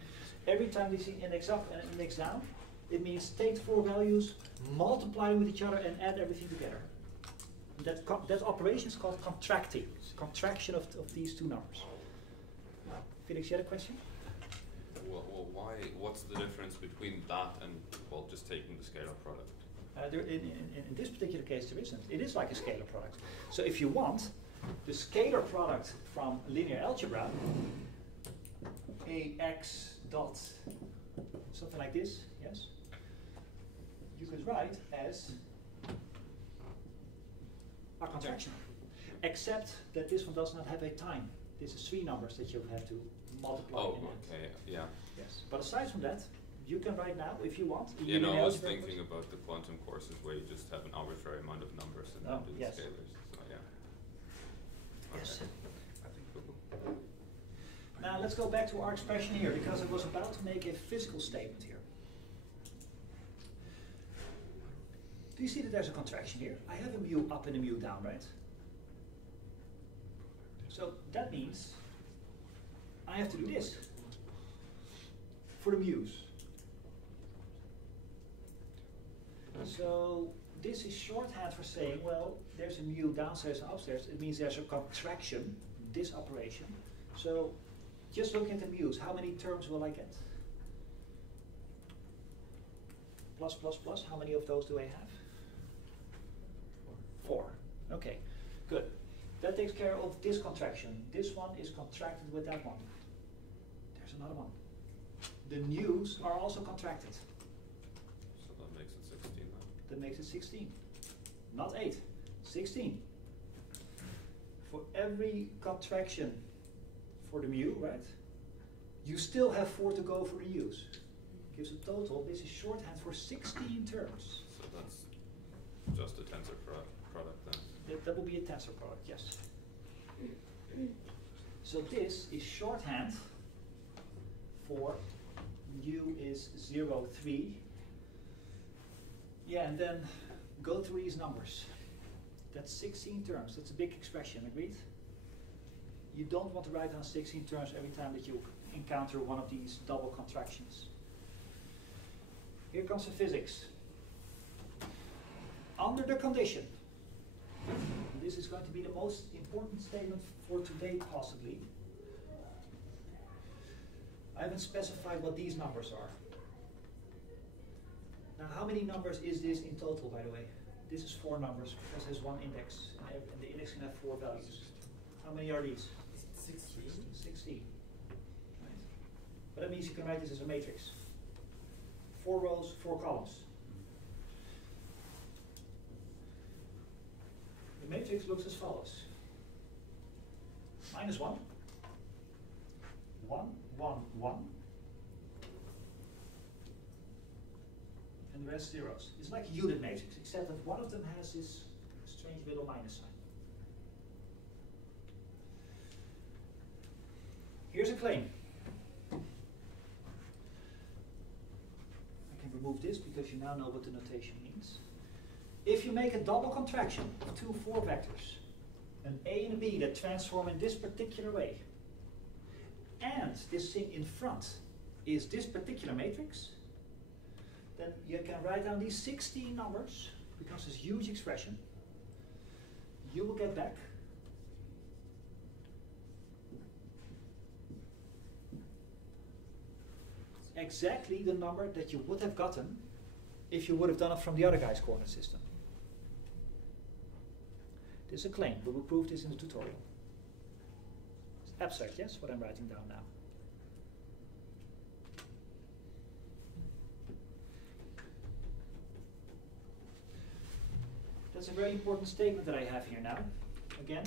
Every time you see index up and index down, it means take the 4 values, multiply them with each other, and add everything together. That operation is called contracting, contraction of these 2 numbers. Felix, you had a question? Well, why? What's the difference between that and, well, just taking the scalar product? In this particular case, there isn't. It is like a scalar product. So if you want the scalar product from linear algebra, AX dot something like this, yes, you could write as a contraction, except that this one does not have a time. This is 3 numbers that you have to multiply. Oh, okay, yeah. Yes, but aside from that, you can write now if you want. You know, I was thinking about the quantum courses where you just have an arbitrary amount of numbers and then do the yes. scalars. So yeah. Yes. Okay. I think cool. Now let's go back to our expression here, because I was about to make a physical statement here. Do you see that there's a contraction here? I have a mu up and a mu down, right? So that means I have to do this for the mu's. So this is shorthand for saying, well, there's a mu downstairs and upstairs. It means there's a contraction, this operation. So just looking at the mu's, how many terms will I get? Plus, plus, plus, how many of those do I have? 4. Okay, good. That takes care of this contraction. This one is contracted with that one. There's another one. The nu's are also contracted. So that makes it 16 then. That makes it 16. Not 8, 16. For every contraction for the mu, right, you still have 4 to go for the u's. Gives a total, this is shorthand for 16 terms. So that's just a tensor product then? That will be a tensor product, yes. So this is shorthand for mu is 0, 3. Yeah, and then go through these numbers. That's 16 terms. That's a big expression, agreed? You don't want to write down 16 terms every time that you encounter one of these double contractions. Here comes the physics. Under the condition, this this is going to be the most important statement for today, possibly. I haven't specified what these numbers are. Now, how many numbers is this in total, by the way? This is 4 numbers, because there's one index, and the index can have 4 values. How many are these? 16. 16. Right. But that means you can write this as a matrix. 4 rows, 4 columns. The matrix looks as follows. -1, 1, 1, 1, and the rest zeros. It's like a unit matrix, except that one of them has this strange little minus sign. Here's a claim. I can remove this because you now know what the notation means. If you make a double contraction of 2 4 vectors, an A and a B that transform in this particular way, and this thing in front is this particular matrix, then you can write down these 16 numbers, because this huge expression. You will get back exactly the number that you would have gotten if you would have done it from the other guy's coordinate system. This is a claim. We will prove this in the tutorial. It's abstract, yes, what I'm writing down now. That's a very important statement that I have here now. Again,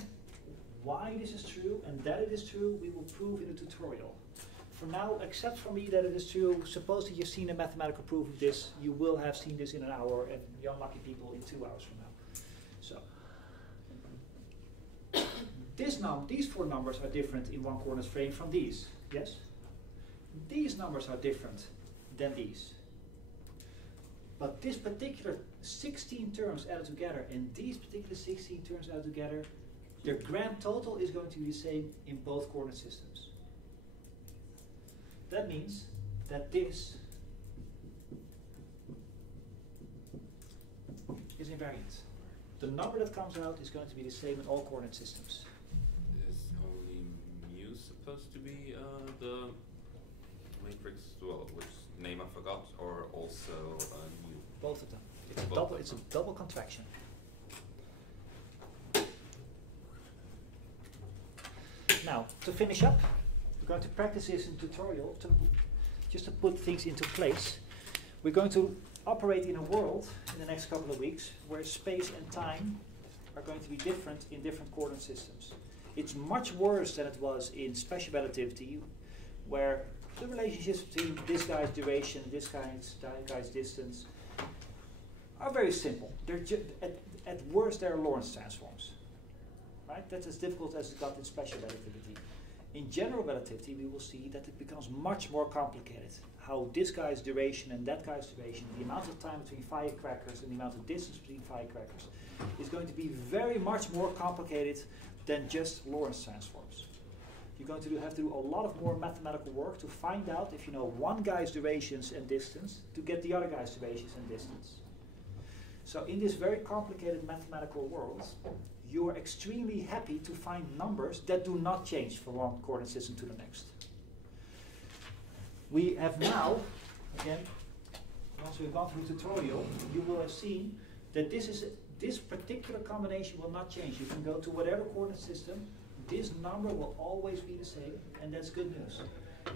why this is true and that it is true, we will prove in the tutorial. For now, except for me that it is true, suppose that you've seen a mathematical proof of this, you will have seen this in an hour, and the unlucky people in 2 hours from now. So, these 4 numbers are different in one coordinate frame from these, yes? These numbers are different than these. But this particular 16 terms added together and these particular 16 terms added together, their grand total is going to be the same in both coordinate systems. That means that this is invariant. The number that comes out is going to be the same in all coordinate systems. Is only mu supposed to be the matrix, well, which name I forgot, or also mu? Both of them. It's a double contraction. Now, to finish up, we're going to practice this in tutorial just to put things into place. We're going to operate in a world in the next couple of weeks where space and time are going to be different in different coordinate systems. It's much worse than it was in special relativity, where the relationships between this guy's duration, this guy's distance are very simple. They're at worst, they're Lorentz transforms. Right? That's as difficult as it got in special relativity. In general relativity, we will see that it becomes much more complicated. How this guy's duration and that guy's duration, the amount of time between firecrackers and the amount of distance between firecrackers, is going to be very much more complicated than just Lorentz transforms. You're going to have to do a lot of more mathematical work to find out, if you know one guy's durations and distance, to get the other guy's durations and distance. So in this very complicated mathematical world, you are extremely happy to find numbers that do not change from one coordinate system to the next. We have now, again, once we've gone through the tutorial, you will have seen that this particular combination will not change. You can go to whatever coordinate system, this number will always be the same, and that's good news.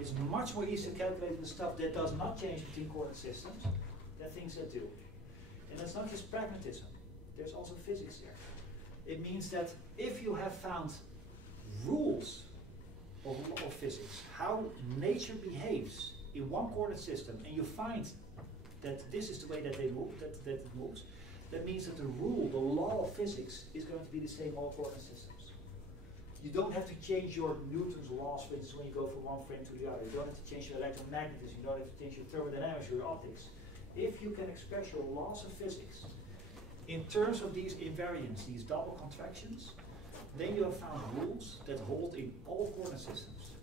It's much more easy to calculate the stuff that does not change between coordinate systems than things that do. And that's not just pragmatism, there's also physics there. It means that if you have found rules of physics, how nature behaves in one coordinate system, and you find that this is the way that they move, that it moves, that means that the rule, the law of physics, is going to be the same in all coordinate systems. You don't have to change your Newton's laws, for instance, when you go from one frame to the other. You don't have to change your electromagnetism, you don't have to change your thermodynamics, your optics. If you can express your laws of physics in terms of these invariants, these double contractions, then you have found rules that hold in all coordinate systems.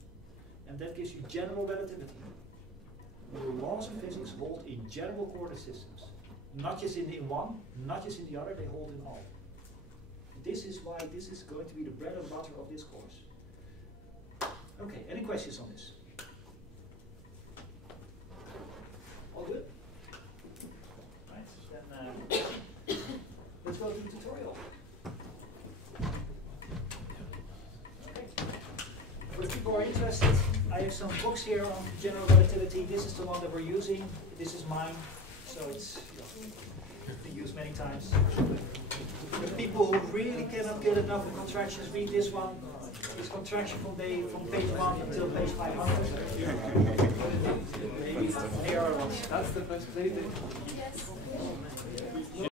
And that gives you general relativity. The laws of physics hold in general coordinate systems. Not just in one, not just in the other, they hold in all. This is why this is going to be the bread and butter of this course. Okay, any questions on this? All good? Right, then let's go to the tutorial. Okay. For the people who are interested, I have some books here on general relativity. This is the one that we're using. This is mine, so it's been used many times. The people who really cannot get enough of contractions, read this one. It's contraction from page 1 until page 500. Here are ones. That's the first page. Yes.